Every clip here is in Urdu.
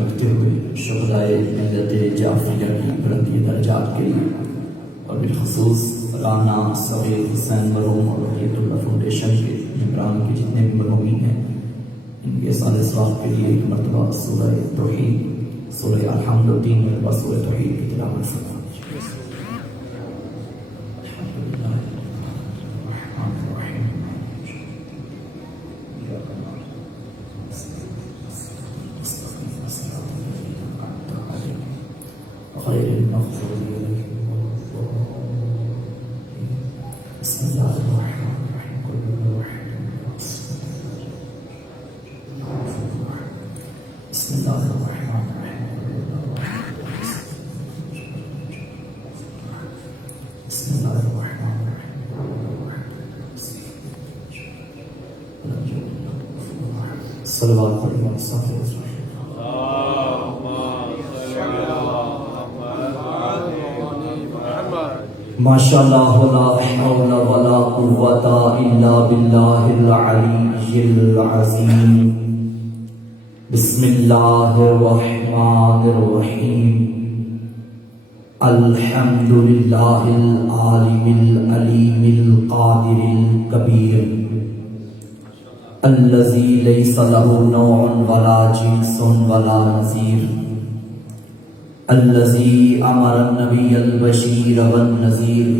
رکھتے ہوئے شہدائے ملت جعفریہ کی بلندی درجات کے لیے اور بالخصوص رانا صغیر حسین مرحوم اور بقیت اللہ فاؤنڈیشن کے ممبران کے جتنے بھی مرحومین ہیں ان کے سال ثواب کے لیے ایک مرتبہ سورہ توحید سورہ الحمد و 3 مرتبہ سورہ توحید کی تلاوت فرمائیں۔ غير المغضوب عليهم بسم الله الرحمن الرحيم كل واحد بسم الله الرحمن الرحيم بسم الله الرحمن الرحيم صلوات الله وسلامه ماشاء اللہ لا حول ولا قوة الا باللہ العلی العظیم بسم اللہ الرحمن الرحیم الحمد للہ العالم العلیم القادر الکبیر الذی لیس له نوع ولا جنس ولا نظیر الذي امر النبي البشير والنذير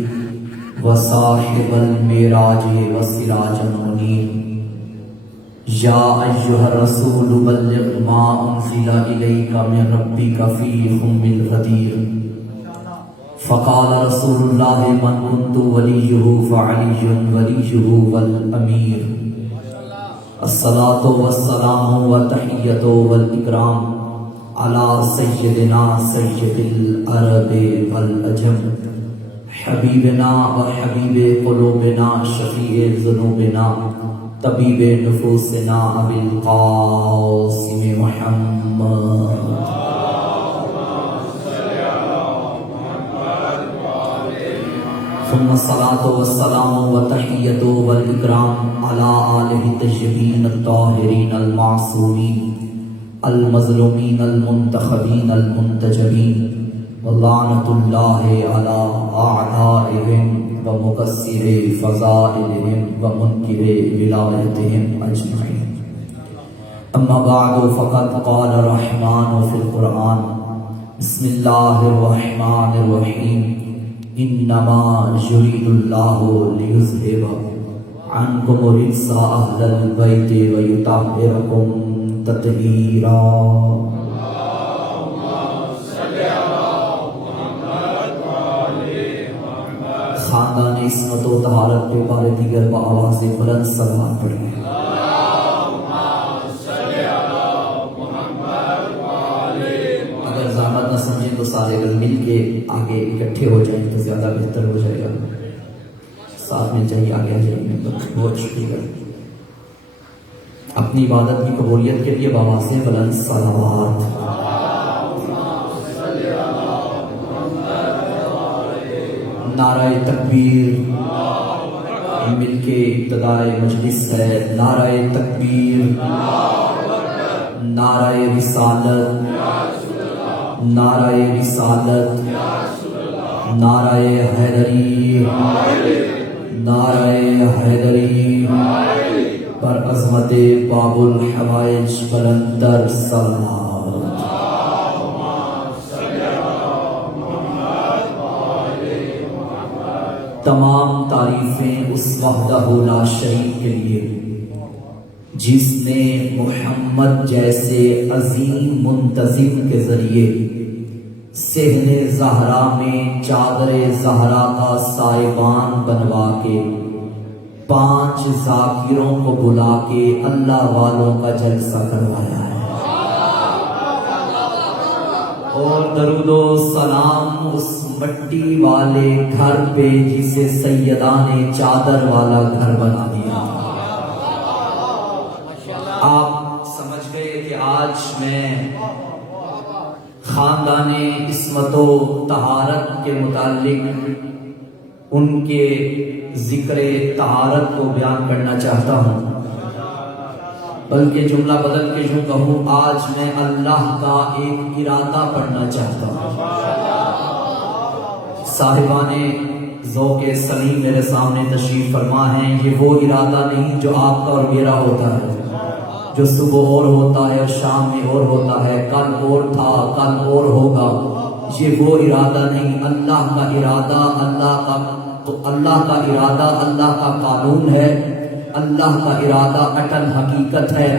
وصاحب المعراج والسراج المنير يا ايها الرسول بلغ ما انزل اليك من ربك في ام الغدير فقال رسول الله من كنت وليه فعلي وليه والامير الصلاة والسلام والتحية والإكرام على سيدنا سيد العرب والعجم حبيبنا وحبيب قلوبنا شفيع ذنوبنا طبيب نفوسنا أبي القاسم محمد ثم الصلاة والسلام والتحية والإكرام على آله الطيبين الطاهرين المعصومين المظلومین المنتخبین المنتجبین ولعنۃ اللہ علی اعدائهم ومکسر فضائلهم ومنکر ولایتهم اجمعین اما بعد فقد قال الرحمن فی القرآن بسم اللہ الرحمن الرحیم انما یرید اللہ لیذہب عنکم الرجس اہل البیت ویطہرکم تطہیرا خاندان عصمت و طہارت کے بارے دیگر با آواز بلند صلوات پڑھیں۔ اگر زحمت نہ سمجھیں تو سارے اگر مل کے آگے اکٹھے ہو جائیں تو زیادہ بہتر ہو جائے گا۔ ساتھ مل جائیے، آگے آ جائیے۔ بہت شکریہ۔ اپنی عبادت کی قبولیت کے لیے بآواز بلند صلوات۔ نعرہ تکبیر، مل کے ابتدائے مجلس ہے۔ نعرہ تکبیر، نعرہ رسالت، نعرہ رسالت، نعرہ حیدری، نعرہ حیدری پر عظمت باب الحوائج بلندر صلوات۔ تمام تعریفیں اس وحدہ لا شریک کے لیے جس نے محمد جیسے عظیم منتظم کے ذریعے صحن زہرا میں چادر زہرا کا سائبان بنوا کے 5 ذاکروں کو بلا کے اللہ والوں کا جلسہ کروایا ہے، اور درود و سلام اس مٹی والے گھر پہ جسے سیدہ نے چادر والا گھر بنا دیا۔ آپ سمجھ گئے کہ آج میں خاندان عصمت و طہارت کے متعلق ان کے ذکر طہارت کو بیان کرنا چاہتا ہوں۔ بلکہ جملہ بدل کے یوں کہوں، آج میں اللہ کا ایک ارادہ پڑھنا چاہتا ہوں۔ صاحبان ذوق سلیم میرے سامنے تشریف فرما ہیں۔ یہ وہ ارادہ نہیں جو آپ کا اور میرا ہوتا ہے، جو صبح اور ہوتا ہے اور شام میں اور ہوتا ہے، کل اور تھا کل اور ہوگا۔ یہ وہ ارادہ نہیں، اللہ کا ارادہ، اللہ کا ارادہ اللہ کا قانون ہے، اللہ کا ارادہ اٹل حقیقت ہے،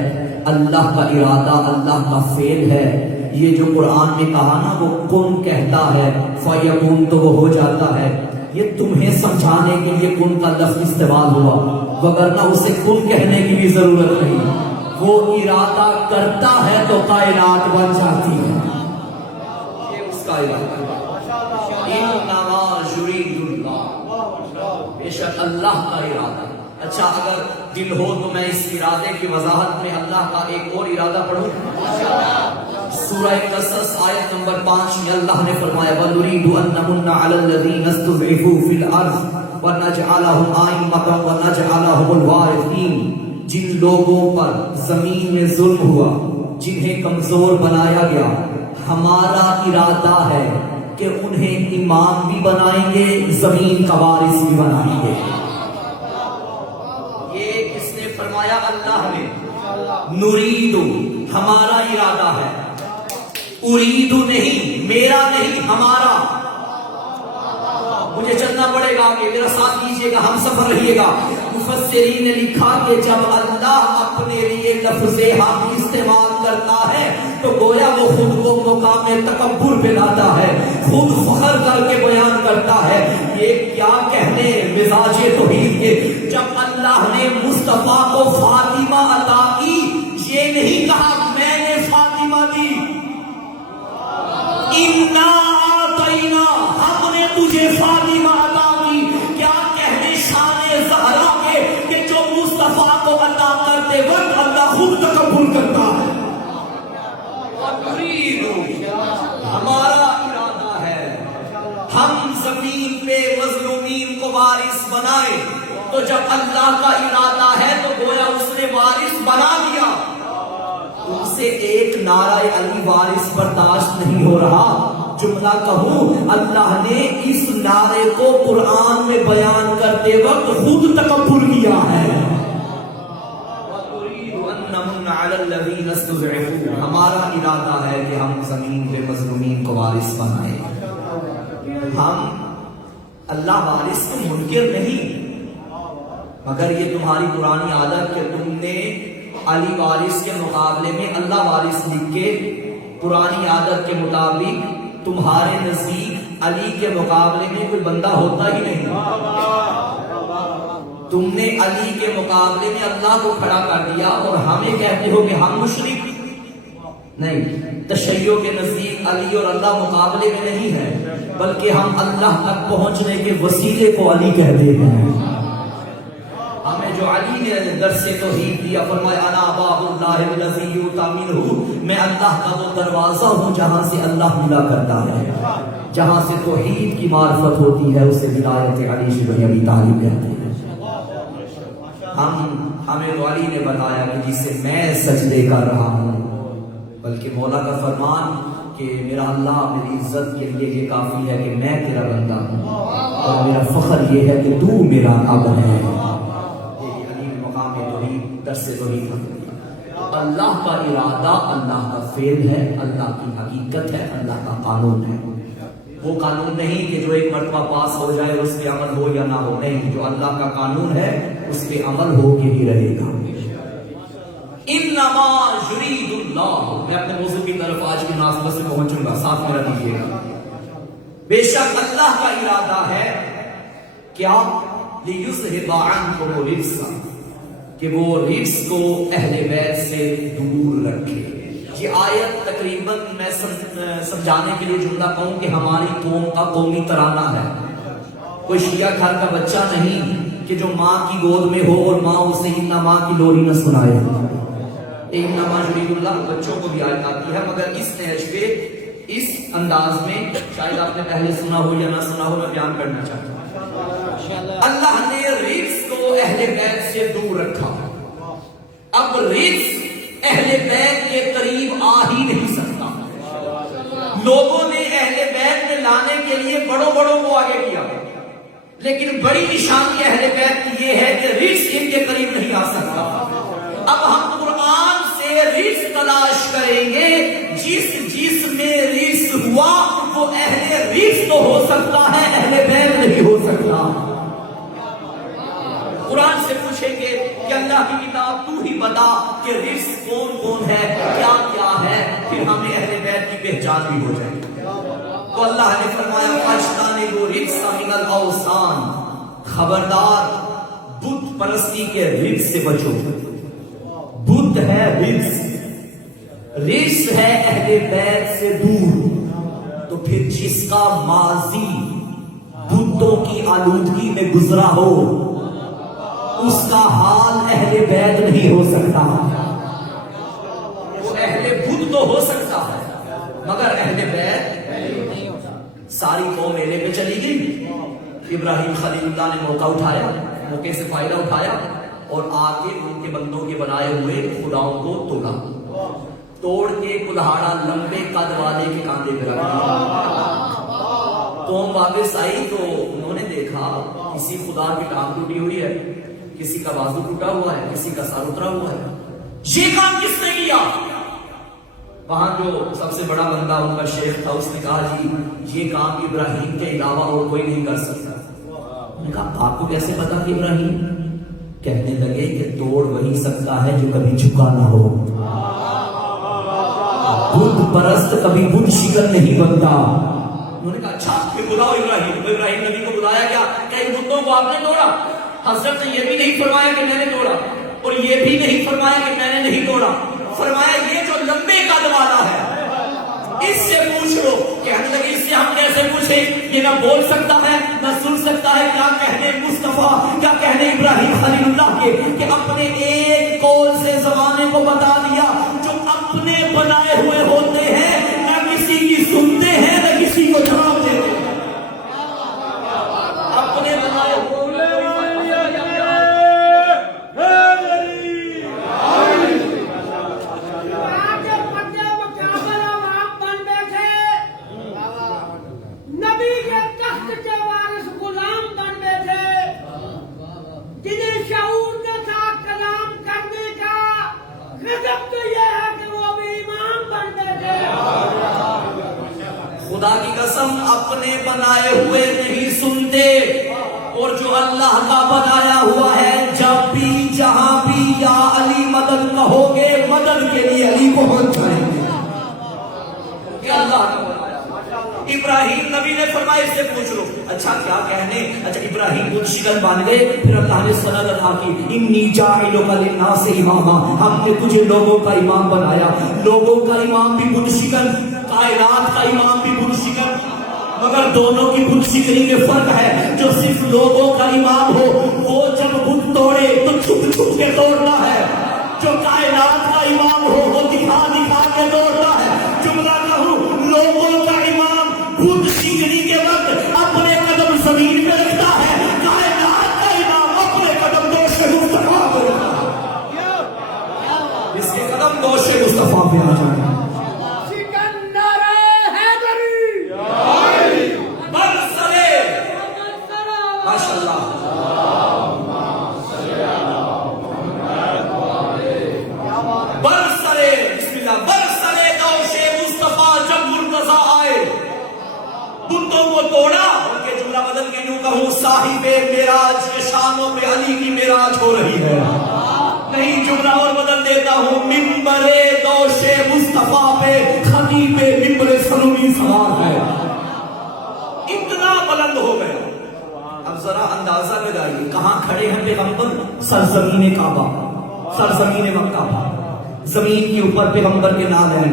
اللہ کا ارادہ اللہ کا فعل ہے۔ یہ جو قرآن میں کہا نا، وہ کن کہتا ہے فیکون، تو وہ ہو جاتا ہے۔ یہ تمہیں سمجھانے کے لیے کن کا لفظ استعمال ہوا، وگرنہ اسے کن کہنے کی بھی ضرورت نہیں۔ وہ ارادہ کرتا ہے تو کائنات بن جاتی ہے، یہ اس کا ارادہ ہے۔ انما یرید اللہ، بے شک اللہ کا ارادہ۔ اچھا، اگر دل ہو تو میں اس ارادے کی وضاحت میں اللہ کا ایک اور ارادہ پڑھوں۔ سورہ قصص آیت نمبر 5 میں اللہ نے فرمایا وَنُرِيدُ أَن نَّمُنَّ عَلَى الَّذِينَ اسْتُضْعِفُوا فِي الْأَرْضِ وَنَجْعَلَهُمْ أَئِمَّةً وَنَجْعَلَهُمُ الْوَارِثِينَ۔ جن لوگوں پر زمین میں ظلم ہوا، جنہیں کمزور بنایا گیا، ہمارا ارادہ ہے کہ انہیں امام بھی بنائیں گے، زمین کا وارث بھی بنائیں گے۔ یہ کس نے فرمایا؟ اللہ نے۔ نُرِيدُ ہمارا ارادہ ہے، اُرِيدُ نہیں، میرا نہیں، ہمارا۔ مجھے چلنا پڑے گا کہ میرا ساتھ کیجئے گا، ہم سفر رہیے گا۔ مفسرین نے لکھا کہ جب اللہ اپنے لیے لفظ ہم استعمال کرتا ہے تو گویا وہ خود کو مقام تکبر پہ لاتا ہے، خود فخر کر کے بیان کرتا ہے۔ یہ کیا کہنے مزاج توحید کے، جب اللہ نے مصطفیٰ کو فاطمہ عطا کی، یہ نہیں کہا میں نے فاطمہ دی، اِنَّا أَعْطَيْنَا، ہم نے تجھے فاطمہ عطا کی۔ کیا کہنے شان زہرا کے کہ جو مصطفیٰ کو عطا کرتے وقت اللہ خود تکبر کرتا ہے۔ ہمارا ارادہ ہے ہم زمین پہ مظلومین کو وارث بنائیں، تو جب اللہ کا ارادہ ہے تو گویا اس نے وارث بنا دیا۔ ان سے ایک نعرہ علی وارث برداشت نہیں ہو رہا، جملہ کہوں، اللہ نے اس نعرے کو قرآن میں بیان کرتے وقت خود تکبر کیا ہے۔ ہمارا ارادہ ہے کہ ہم زمین پہ مظلومین کو وارث بنائیں۔ ہم اللہ وارث کے منکر نہیں، مگر یہ تمہاری پرانی عادت کہ تم نے علی وارث کے مقابلے میں اللہ وارث لکھ کے، پرانی عادت کے مطابق تمہارے نزدیک علی کے مقابلے میں کوئی بندہ ہوتا ہی نہیں۔ تم نے علی کے مقابلے میں اللہ کو کھڑا کر دیا اور ہمیں کہتے ہو کہ ہم مشرک نہیں۔ تشیع کے نزدیک علی اور اللہ مقابلے میں نہیں ہے، بلکہ ہم اللہ تک پہنچنے کے وسیلے کو علی کہتے ہیں۔ ہمیں جو علی نے درس توحید دیا، فرمایا انا باب اللہ الذی یؤتی منہ، میں اللہ کا وہ دروازہ ہوں جہاں سے اللہ ملا کرتا ہے، جہاں سے توحید کی معرفت ہوتی ہے، اسے ولایت علی بن ابی طالب کہتے ہیں۔ ہمیں تو علی نے بتایا کہ جس سے میں سجدے کر رہا ہوں، بلکہ مولا کا فرمان کہ میرا اللہ میری عزت کے لیے یہ کافی ہے کہ میں تیرا بندہ ہوں، اور میرا فخر یہ ہے کہ تو میرا اب ہے۔ اللہ کا ارادہ اللہ کا فعل ہے، اللہ کی حقیقت ہے، اللہ کا قانون ہے۔ وہ قانون نہیں کہ جو ایک مرتبہ پاس ہو جائے اس پہ عمل ہو یا نہ ہو، نہیں، جو اللہ کا قانون ہے اس پہ عمل ہو کے ہی رہے گا۔ انما یرید اللہ، میں اپنے موضوع کی طرف آج کی مناسبت سے پہنچوں گا، ساتھ میرا دیجیے گا۔ بے شک اللہ کا ارادہ ہے کیا؟ لیذھب عنکم الرجس، کہ وہ رجس کو اہل بیت سے دور رکھے۔ یہ آیت تقریباً میں سمجھانے کے لیے جملہ کہوں کہ ہماری قوم کا قومی ترانہ ہے۔ کوئی شیعہ گھر کا بچہ نہیں کہ جو ماں کی گود میں ہو اور ماں اسے اِنّا ماں کی لوری نہ سنائے۔ انما یرید اللہ بچوں کو بھی آیت آتی ہے، مگر اس نہج پہ، اس انداز میں، شاید آپ نے پہلے سنا ہو یا نہ سنا ہو، میں بیان کرنا چاہتا ہوں۔ اللہ نے رجس کو اہل بیت سے دور رکھا۔ اب رجس اہل بیت کے قریب آ ہی نہیں سکتا. لوگوں نے اہل بیت میں لانے کے لیے بڑوں کو آگے کیا، لیکن بڑی نشانی اہل بیت کی یہ ہے کہ رزق ان کے قریب نہیں آ سکتا. اب ہم قرآن سے رزق تلاش کریں گے. جس میں رزق ہوا وہ اہل رزق تو ہو سکتا ہے، اہل بیت نہیں ہو سکتا. قرآن سے پوچھیں گے کہ اللہ کی کتاب تو ہی بتا کہ رزق کون ہے، کیا ہے، پھر ہمیں اہل بیت کی پہچان بھی ہو جائے. تو اللہ نے فرمایا فاجتنبوا الرجس من الاوثان، خبردار بت پرستی کے رجس سے بچو. بت ہے رجس ہے اہل بیت سے دور. تو پھر جس کا ماضی بتوں کی آلودگی میں گزرا ہو اس کا حال اہل بیت نہیں ہو سکتا. وہ اہل بت تو ہو سکتا ہے مگر اہل بیت. ساری قوم میلے پہ چلی گئی. ابراہیم خلیل اللہ نے موقع سے فائدہ اٹھایا اور آ کے ان کے بندوں کے بنائے ہوئے خداؤں کو توڑ کے کلہاڑا لمبے قد والے کے کاندھے پہ رکھ دیا. قوم واپس آئی تو انہوں نے دیکھا کسی خدا کی ٹانگ ٹوٹی ہوئی ہے، کسی کا بازو ٹوٹا ہوا ہے، کسی کا سر اترا ہوا ہے. یہ کام کس نے کیا؟ وہاں جو سب سے بڑا بندہ ان کا شیخ تھا، اس نے کہا جی یہ کام ابراہیم کے علاوہ اور کوئی نہیں کر سکتا. انہوں نے کہا آپ کو کیسے پتا کہ ابراہیم؟ کہنے لگے کہ توڑ وہی سکتا ہے جو کبھی جھکا نہ ہو. بت پرست کبھی بت شکن نہیں بنتا. انہوں نے کہا اچھا پھر بلاؤ ابراہیم نبی کو بلایا گیا. کہ ان بتوں کو آپ نے توڑا؟ حضرت نے یہ بھی نہیں فرمایا کہ میں نے توڑا اور یہ بھی نہیں فرمایا کہ میں نے نہیں توڑا. فرمایا یہ جو لمبے قد والا ہے اس سے پوچھ لو. کہنے لگے اس سے ہم کیسے پوچھیں؟ یہ نہ بول سکتا ہے نہ سن سکتا ہے. کیا کہنے مصطفیٰ، کیا کہنے ابراہیم خلیل اللہ کے کہ اپنے ایک قول سے زمانے کو بتا دیا. جو اپنے بنائے ہوئے ہوتے ہیں نہ کسی کی سنتے ہیں نہ کسی کو جواب دیتے ہیں. اپنے بنائے ہوئے خدا کی قسم اپنے بنائے ہوئے نہیں سنتے. اور جو اللہ کا بنایا ہوا ہے جب بھی جہاں بھی یا علی مدد کہو گے مدد کے لیے علی پہنچ جائیں گے. یہ اللہ کا بنایا. ابراہیم نبی نے فرمایا اس سے پوچھ لو. اچھا کیا کہنے؟ اچھا ابراہیم بت شکن مان گئے. پھر اللہ نے سند ادا کی انی جاعلک للناس اماما، ہم نے تجھے لوگوں کا امام بنایا. لوگوں کا امام بھی بت شکن، کائنات کا امام بھی بت شکن. مگر دونوں کی بت شکنی میں فرق ہے. جو صرف لوگوں کا امام ہو وہ جب بت توڑے تو چھپ کے توڑنا ہے. جو کائنات کا امام ہو وہ دکھا کے توڑنا ہے. جملہ کہوں لوگوں کا امام بت شکنی کے وقت اپنے قدم زمین پہ رکھتا ہے. کائنات کا امام اپنے قدم دوش مصطفیٰ پہ رکھتا ہے. اس کے قدم دوش مصطفیٰ پہ آ جائے. صاحب معراج کے شانوں پہ علی کی معراج ہو رہی ہے. نہیں جملہ اور بدل دیتا ہوں. منبر دوش مصطفیٰ پہ خطیب منبر سنوی سوار ہے. اتنا بلند ہو گیا. اب ذرا اندازہ لگائیے کہاں کھڑے ہیں پیغمبر؟ سرزمین کعبہ، سرزمین مکہ. زمین کے اوپر پیغمبر کے نالین،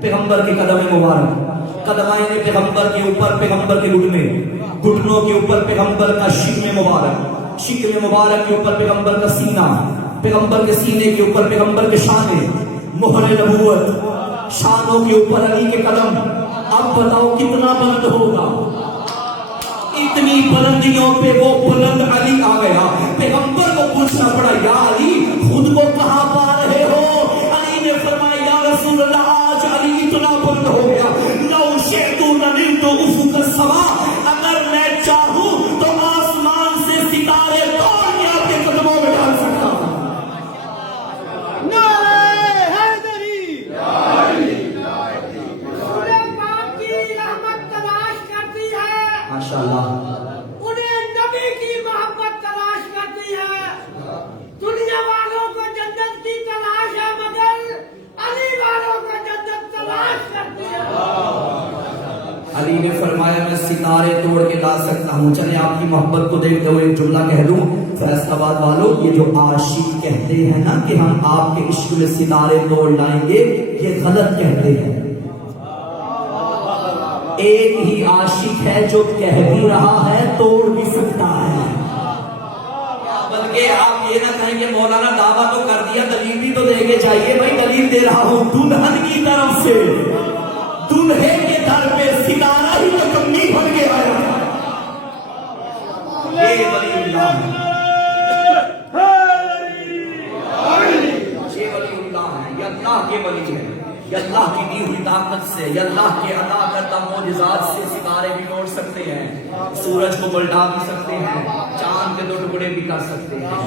پیغمبر کے قدم مبارک، قدمائن پیغمبر کے اوپر پیغمبر کے گھٹنے، گھٹنوں کے اوپر پیغمبر کا شکم مبارک، شکم مبارک کے اوپر پیغمبر کا سینہ، پیغمبر کے سینے کے اوپر پیغمبر کے شانے، مہر نبوت، شانوں کے اوپر علی کے قدم. اب بتاؤ کتنا بلند ہوگا؟ اتنی بلندیوں پہ وہ بلند علی آ گیا. پیغمبر کو پوچھنا پڑا یا علی خود کو کہاں پا رہے ہو؟ علی نے ہو گیا. لو شئت لنلت افق السما، اگر میں چاہوں تو آسمان سے ستارے توڑ کے آپ کے قدموں میں ڈال سکتا ہوں. ماشاءاللہ. انہیں نبی کی محبت تلاش کرتی ہے. دنیا والوں کو جنت کی تلاش ہے مگر علی والوں کو جنت تلاش کرتی ہے. علی نے فرمایا میں ستارے توڑ کے لا سکتا ہوں. چلے آپ کی محبت کو دیکھتے ہوئے ایک جملہ کہہ دوں. فیصل آباد والوں، یہ جو عاشق کہتے ہیں نا کہ ہم آپ کے عشق میں ستارے توڑ لائیں گے، یہ غلط کہتے ہیں. ایک ہی عاشق ہے جو کہہ بھی رہا ہے توڑ بھی سکتا ہے. بلکہ آپ یہ نہ کہیں کہ مولانا دعویٰ تو کر دیا، دلیل بھی تو دے کے چاہیے. بھائی دلیل دے رہا ہوں، دلہن کی طرف سے دلہے کے در پہ ستارہ ہی تو کمی بن کے آیا. یہ ولی اللہ ہے، یہ ولی اللہ ہے، یہ اللہ کے ولی ہے. یہ اللہ کی دی ہوئی طاقت سے، یہ اللہ کے عطا کردہ معجزات سے ستارے بھی توڑ سکتے ہیں، سورج کو پلٹا بھی سکتے ہیں، چاند کے دو ٹکڑے بھی کر سکتے ہیں.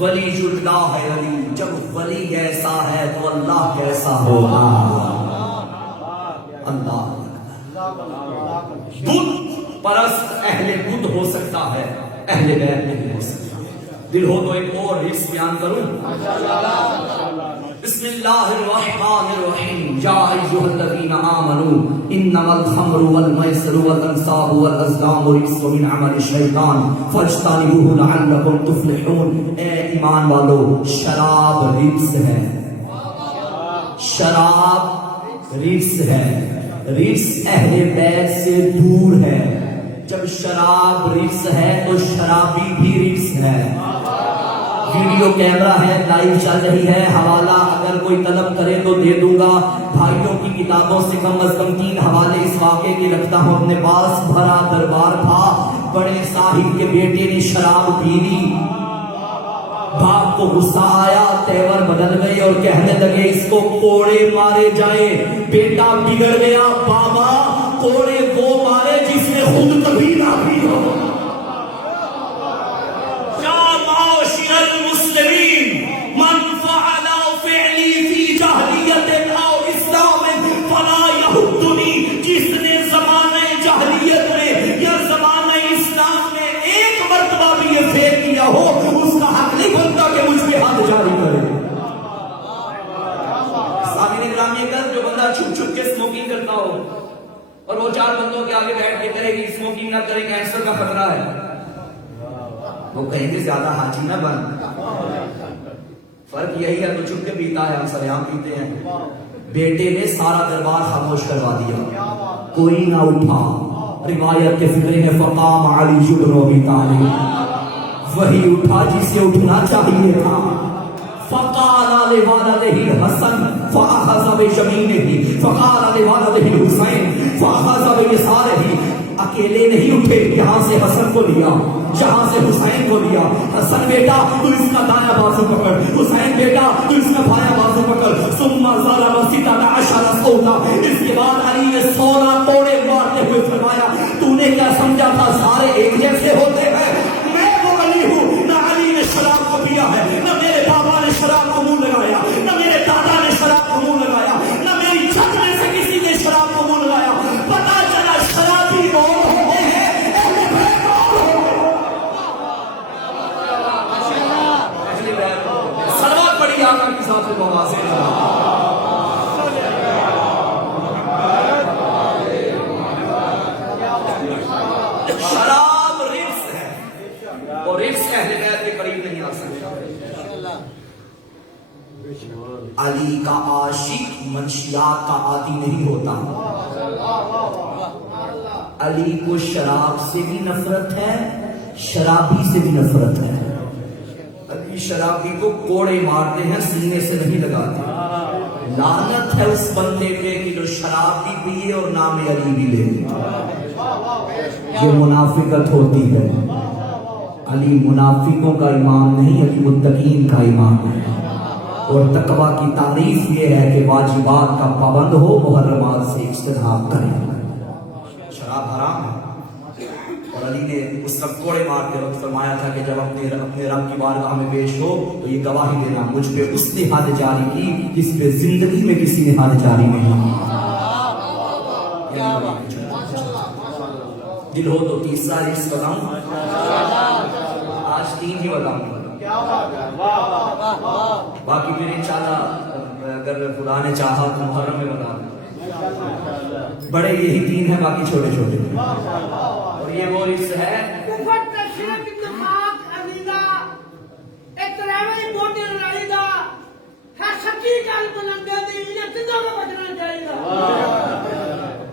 ولی جو اللہ ہے علی، جب ولی ایسا ہے تو اللہ کیسا ہوگا. اللہ بت پرست اہل بت ہو سکتا ہے، اہل بیت نہیں ہو سکتا. دل ہو تو ایک اور حصہ بیان کروں. بسم اللہ الرحمن الرحیم. یا ایھا الذین آمنوا انما الخمر والمیسر والانصاب والازلام رجس من عمل الشیطان فاجتنبوه لعلکم تفلحون. اے ایمان والو، شراب رجس ہے، شراب رجس ہے، رجس اہل بیت سے دور ہے. جب شراب رجس ہے تو شرابی بھی رجس ہے. ویڈیو کیمرہ ہے، لائیو چل رہی ہے، حوالہ اگر کوئی طلب کرے تو دے دوں گا. بھائیوں کی کتابوں سے کم از کم 3 حوالے اس واقعے کے رکھتا ہوں اپنے پاس. بھرا دربار تھا، بڑے صاحب کے بیٹے نے شراب پی لی، باپ کو غصہ آیا، تیور بدل گئے اور کہنے لگے اس کو کوڑے مارے جائیں. بیٹا بگڑ گیا، بابا کوڑے وہ مارے جس نے خود کبھی نہ پی ہو. المسلمین من فعل فعلی فی جاہلیت او اسلام فلا یحدنی. جس نے زمانہ جاہلیت میں یا زمانہ اسلام میں ایک مرتبہ بھی یہ فعل کیا ہو، اس کا حق نہیں بنتا کہ مجھ پہ حد جاری کرے. سامعین گرامی، اگر جو بندہ چھپ چھپ کے اسموکنگ کرتا ہو اور وہ 4 بندوں کے آگے بیٹھ کے کرے کہ اسموکنگ نہ کرے، کینسر کا خطرہ ہے، وہ کہیں گے زیادہ حاجی نہ بن. فرق یہی ہے تو چھپ کے پیتا ہے، ہم سب یہاں پیتے ہیں. بیٹے نے سارا دربار خاموش کروا دیا، کوئی نہ اٹھا. روایت کے فکرے میں فقام علی بن ابی طالب، وہی اٹھا جسے اٹھنا چاہیے تھا. فقال لوالدہ الحسن فاخذ بيمينه، فقال لوالدہ الحسین فاخذ بيسارہ. اکیلے نہیں اٹھے، یہاں سے حسن کو لیا، یہاں سے حسین کو لیا. حسن بیٹا تو اس کا دایاں بازو پکڑ، حسین بیٹا تو اس کا بایاں بازو پکڑ. ثم ضرب 16 صوتا. اس کے بعد علی نے 16 کوڑے مارتے ہوئے فرمایا تو نے کیا سمجھا تھا سارے ایک جیسے ہوتے ہیں؟ میں وہ علی ہوں، نہ علی نے شراب کو پیا ہے، نہ میرے بابا نے شراب کو منہ لگایا، نہ میرے دادا نے شراب کو منہ لگایا، نہ میری چھت میں سے کسی نے شراب کو منہ لگایا. پتا چلا شرابی اور ہوتے ہیں، اہل بیت اور ہوتے ہیں. صلوات پڑھی آقا کی ذات پہ بہت سے. شراب رجس ہے اور رجس اہل بیت کے قریب نہیں آ سکتا. علی کا عاشق منشیات کا عادی نہیں ہوتا. علی کو شراب سے بھی نفرت ہے، شرابی سے بھی نفرت ہے. علی شرابی کو کوڑے مارتے ہیں، سینے سے نہیں لگاتے. لعنت ہے اس بندے پہ کہ جو شراب بھی پیے اور نام علی بھی لے. یہ منافقت ہوتی ہے. علی منافقوں کا امام نہیں، علی متقین کا امام ہے. اور تقوی کی تعریف یہ ہے کہ واجبات کا پابند ہو، محرمات سے اجتناب کرے۔ شراب حرام ہے، اور علی نے اس کا کوڑے مار کے وقت فرمایا تھا کہ جب اپنے رب کی بارگاہ میں پیش ہو تو یہ گواہی دینا مجھ پہ اس نے حد جاری کی جس پہ زندگی میں کسی نے حد جاری نہیں کی۔ دل ہو تو تیسرا رزق بتاؤں، آج 3 ہی بتاؤں، باقی پھر انشاءاللہ اگر خدا نے چاہا تو محرم میں بتا دیں۔ بڑے یہی 3 ہیں، باقی چھوٹے چھوٹے، اور یہ وہ رزق ہے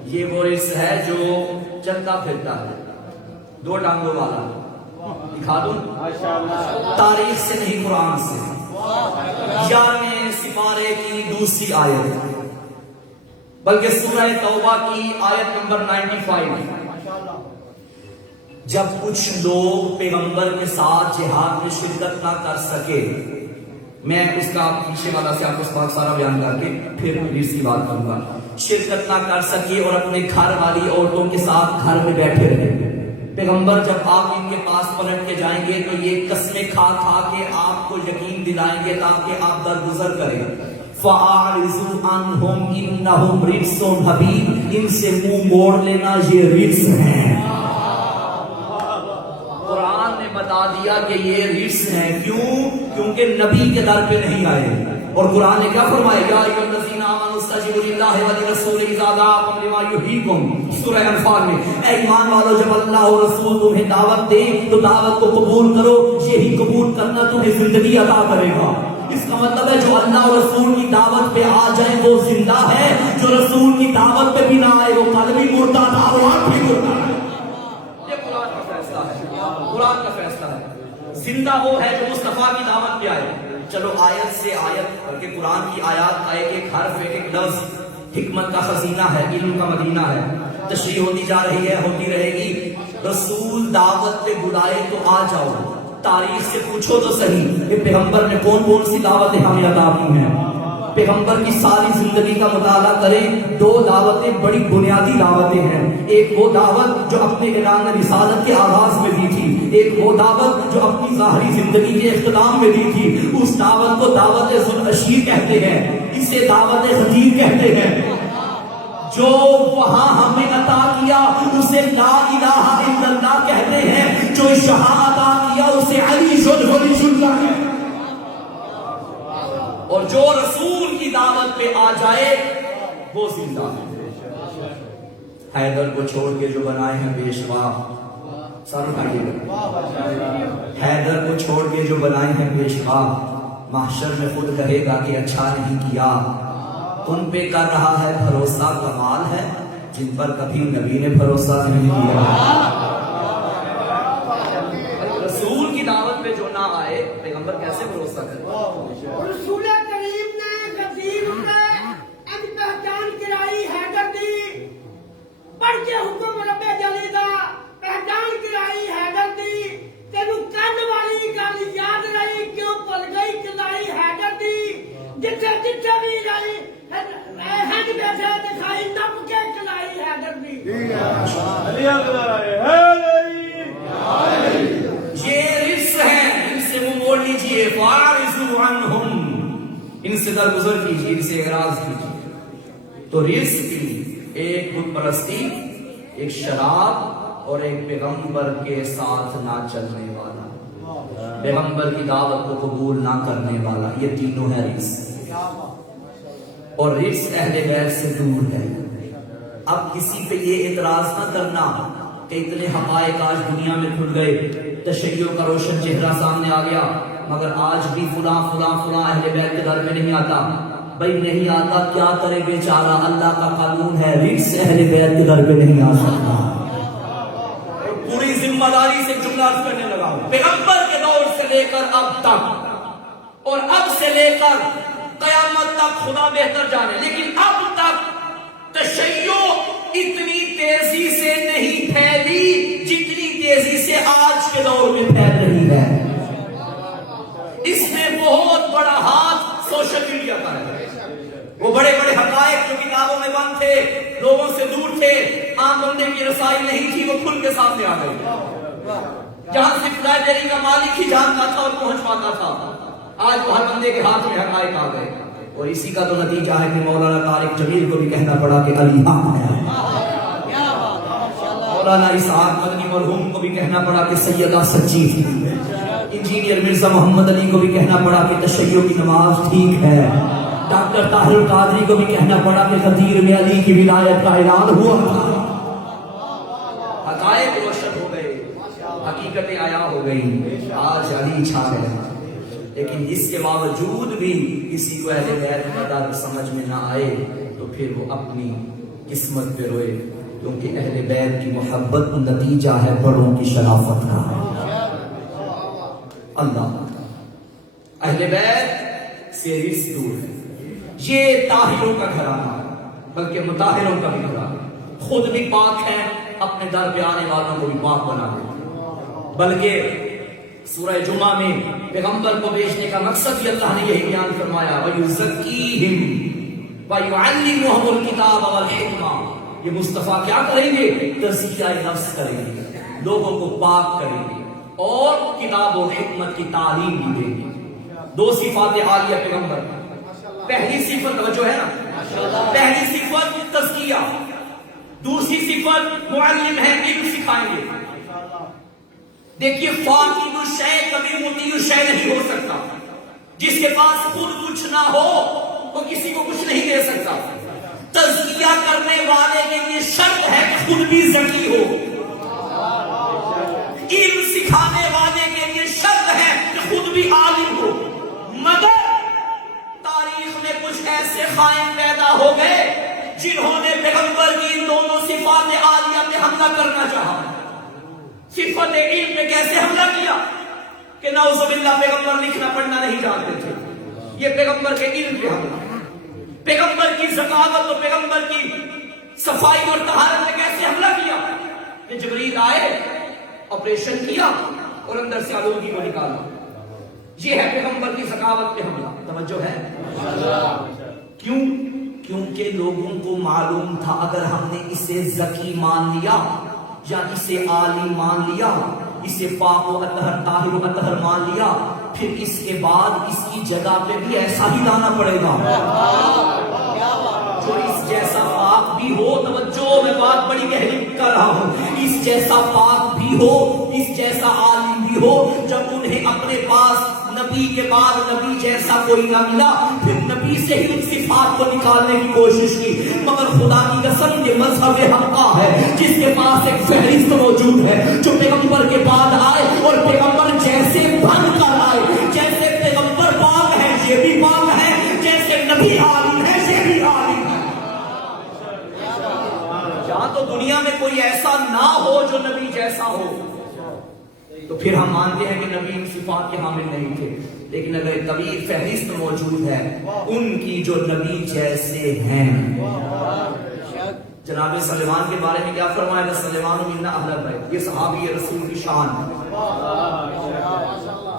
یہ وہ رزق ہے جو چلتا پھرتا ہے، 2 ٹانگوں والا۔ دکھا دوں تاریخ سے نہیں، قرآن سے، 11ویں سپارے کی دوسری آیت، بلکہ سورہ توبہ کی آیت نمبر 95۔ جب کچھ لوگ پیغمبر کے ساتھ جہاد میں شرکت نہ کر سکے، میں اس کا پیچھے والا سے آپ کو سارا بیان کر کے پھر دوسری بات کروں گا، شرکت نہ کر سکے اور اپنے گھر والی عورتوں کے ساتھ گھر میں بیٹھے رہے، پیغمبر جب آپ ان کے پاس پلٹ کے جائیں گے تو یہ قسمیں کھا کھا کے آپ کو یقین دلائیں گے تاکہ آپ درگزر کریں۔ فَأَعْرِضُ عَنْهُمْ إِنَّهُمْ رِجْسٌ حَبِيبٌ، ان سے منہ موڑ لینا، یہ رجس ہیں۔ قرآن نے بتا دیا کہ یہ رجس ہیں، کیوں؟ کیونکہ نبی کے در پہ نہیں آئے، اور قرآن نے کیا فرمایا؟ یا ایھا الذین آمنوا استجیبوا للہ وللرسول اذا دعاکم لما یحییکم، سورہ انفال میں، اے ایمان والو جب اللہ اور رسول تمہیں دعوت دیں تو دعوت کو قبول کرو، یہی قبول کرنا تمہیں زندگی عطا کرے گا۔ اس کا مطلب ہے جو اللہ اور رسول کی دعوت پہ آ جائے وہ زندہ ہے، جو رسول کی دعوت پہ بھی نہ آئے وہ کل بھی مردہ تھا اور آج بھی مردہ ہے۔ یہ قرآن کا فیصلہ ہے، قرآن کا فیصلہ ہے۔ زندہ وہ ہے جو مصطفیٰ کی دعوت پہ آئے۔ چلو آیت سے آیت، بلکہ قرآن کی آیات کا ایک ایک حرف، ایک ایک لفظ حکمت کا خزینہ ہے، علم کا مدینہ ہے، تشریح ہوتی جا رہی ہے، ہوتی رہے گی۔ رسول دعوت پہ بلائے تو آ جاؤ، تاریخ سے پوچھو تو صحیح کہ پیغمبر نے کون کون سی دعوتیں ہمیں عطا کی ہیں۔ پیغمبر کی ساری زندگی کا مطالعہ کریں، 2 دعوتیں بڑی بنیادی دعوتیں ہیں۔ ایک وہ دعوت جو اپنے اعلان رسالت کے آغاز میں دی تھی، ایک وہ دعوت جو اپنی ظاہری زندگی کے اختتام میں دی تھی۔ اس دعوت کو دعوت ذوالعشیر کہتے ہیں، اسے دعوت خدیب کہتے ہیں۔ جو وہاں ہمیں عطا کیا اسے لا الہ الا اللہ کہتے ہیں، جو یہاں عطا کیا اسے علی اللہ ہے۔ اور جو رسول کی دعوت پہ آ جائے وہ زندہ ہے۔ حیدر کو چھوڑ کے جو بنائے ہیں پیشوا، سر اٹھائیے گا، حیدر کو چھوڑ کے جو بنائے ہیں پیشوا، محشر میں خود کہے گا کہ اچھا نہیں کیا۔ ان پہ کر رہا ہے بھروسہ، کمال ہے جن پر کبھی نبی نے بھروسہ نہیں کیا۔ رسول کی دعوت پہ جو نہ آئے پیغمبر کیسے بھروسہ کرے؟ رسول کریم نے غدیر میں ان پہچان کرائی حیدر دی، پڑھ کے حکم رب جلی دا پہچان کرائی حیدر دی، تینوں کن والی گل یاد رہی کیوں بھول گئی کلائی حیدر دی، جتھے جتھے بھی رہی ہنگ بیٹھے دکھائی نپ کے کلائی حیدر دی۔ یہ رزق ہے، ان سے منہ موڑ لیجیے، فَاعْرِضُوا عَنْهُمْ، ان سے درگزر کیجیے، ان سے اعراض کیجیے۔ تو رزق کی ایک بت پرستی، ایک شراب اور ایک پیغمبر کے ساتھ نہ چلنے والا، پیغمبر کی دعوت کو قبول نہ کرنے والا، یہ تینوں ہے رزق۔ اور رزق اہل بیت سے دور ہے۔ اب کسی پہ یہ اعتراض نہ کرنا کہ اتنے حقائق آج دنیا میں کھل گئے، تشیع کا روشن چہرہ سامنے آ گیا، مگر آج بھی فلاں فلاں فلاں اہل بیت کے گھر میں نہیں آتا۔ بھائی نہیں آتا کیا کرے بیچارہ، اللہ کا قانون ہے، رزق اہل بیت کے گھر پہ نہیں آ سکتا۔ پوری ذمہ داری سے جملہ کرنے لگا ہوں، پیغمبر کے دور سے لے کر اب تک، اور اب سے لے کر قیامت تک خدا بہتر جانے، لیکن اب تک تشیع اتنی تیزی سے نہیں پھیلی جتنی تیزی سے آج کے دور میں پھیل رہی ہے۔ اس میں بہت بڑا ہاتھ سوشل میڈیا کا ہے. وہ بڑے بڑے حقائق جو کتابوں میں بند تھے, لوگوں سے دور تھے, عام بندے کی رسائی نہیں تھی, وہ کھل کے سامنے آ گئے. جہاں صرف لائبریری کا مالک ہی جانتا تھا اور پہنچ پاتا تھا, آج وہ ہر بندے کے ہاتھ میں حقائق آ گئے. اور اسی کا تو نتیجہ ہے کہ مولانا طارق جمیل کو بھی کہنا پڑا کہ علی حق ہے. مولانا اسحاق مدنی مرحوم کو بھی کہنا پڑا کہ سیدہ سچی تھی. انجینئر مرزا محمد علی کو بھی کہنا پڑا کہ تشیع کی نماز ٹھیک ہے. ڈاکٹر طاہر قادری کو بھی کہنا پڑا کہ غدیر میں علی کی ولایت کا اعلان ہوا تھا. حقائق روشن ہو گئے, حقیقتیں عیاں ہو گئی, آج علی چھا گئے. لیکن اس کے باوجود بھی کسی کو اہل بیت کا درد سمجھ میں نہ آئے تو پھر وہ اپنی قسمت پہ روئے, کیونکہ اہل بیت کی محبت نتیجہ ہے بڑوں کی شرافت کا. اللہ اہل بیت سے رزق دور ہے. یہ طاہروں کا گھرانہ بلکہ مطہروں کا بھی گھرانہ, خود بھی پاک ہے, اپنے در پہ آنے والوں کو بھی پاک بنا دے. بلکہ سورہ جمعہ میں پیغمبر کو بھیجنے کا مقصد بھی اللہ نے یہی بیان فرمایا, وَيُزَكِّيهِمْ وَيُعَلِّمُهُمُ الْكِتَابَ وَالْحِکْمَةَ. یہ مصطفیٰ کیا کریں گے؟ تزکیہ نفس کریں گے, لوگوں کو پاک کریں گے اور کتاب و حکمت کی تعلیم بھی دیں گے. دو صفات عالیہ پیغمبر. پہلی صفت توجہ ہے نا, پہلی صفت تزکیہ, دوسری صفت معلم ہے, علم سکھائیں گے. دیکھیے فاقد الشیء کبھی مطیع الشیء نہیں ہو سکتا. جس کے پاس خود کچھ نہ ہو وہ کسی کو کچھ نہیں دے سکتا. تزکیہ کرنے والے کے لیے شرط ہے کہ خود بھی ذکی ہو. علم سکھانے والے کے لیے شرط ہے کہ خود بھی عالم ہو. مگر تاریخ میں کچھ ایسے خائن پیدا ہو گئے جنہوں نے پیغمبر کی ان دونوں صفات عالیہ پہ حملہ کرنا چاہا. صفت علم پہ کیسے حملہ کیا کہ نعوذ باللہ پیغمبر لکھنا پڑھنا نہیں جانتے تھے. یہ پیغمبر کے علم پہ حملہ. پیغمبر کی ذکاوت اور پیغمبر کی صفائی اور طہارت پہ کیسے حملہ کیا کہ جبریل آئے, آپریشن کیا اور اندر سے آلودگی کو نکالا. یہ ہے پیغمبر کی ذکاوت پہ حملہ. توجہ ہے. کیوں؟ کیونکہ لوگوں کو معلوم تھا اگر ہم نے اسے ذکی مان لیا یا اسے عالم مان لیا, اسے پاک و اطہر طاہر و اطہر مان لیا, پھر اس کے بعد اس کی جگہ پہ بھی ایسا ہی لانا پڑے گا جو اس جیسا پاک بھی ہو. توجہ, میں بات بڑی گہری کر رہا ہوں. اس جیسا پاک بھی ہو, اس جیسا عالم بھی ہو. جب انہیں اپنے پاس نبی کے بعد نبی جیسا کوئی نہ ملا, پھر نبی سے ہی ان صفات کو نکالنے کی کوشش کی. مگر خدا کی قسم یہ مذہب حقہ ہے جس کے پاس ایک فہرست موجود ہے جو پیغمبر کے بعد آئے اور پیغمبر جیسے بن کر آئے. جیسے پیغمبر پاک ہے یہ بھی پاک ہے, جیسے نبی عالم ہے یہ بھی عالم ہے. جہاں تو دنیا میں کوئی ایسا نہ ہو جو نبی جیسا ہو تو پھر ہم مانتے ہیں کہ نبی ان صفات کے حامل نہیں تھے. لیکن اگر ایک طویل فہرست موجود ہے ان کی جو نبی جیسے ہیں. جناب سلیمان کے بارے میں کیا فرمایا؟ سلیمان منا اہل بیت. یہ صحابی رسول کی شان.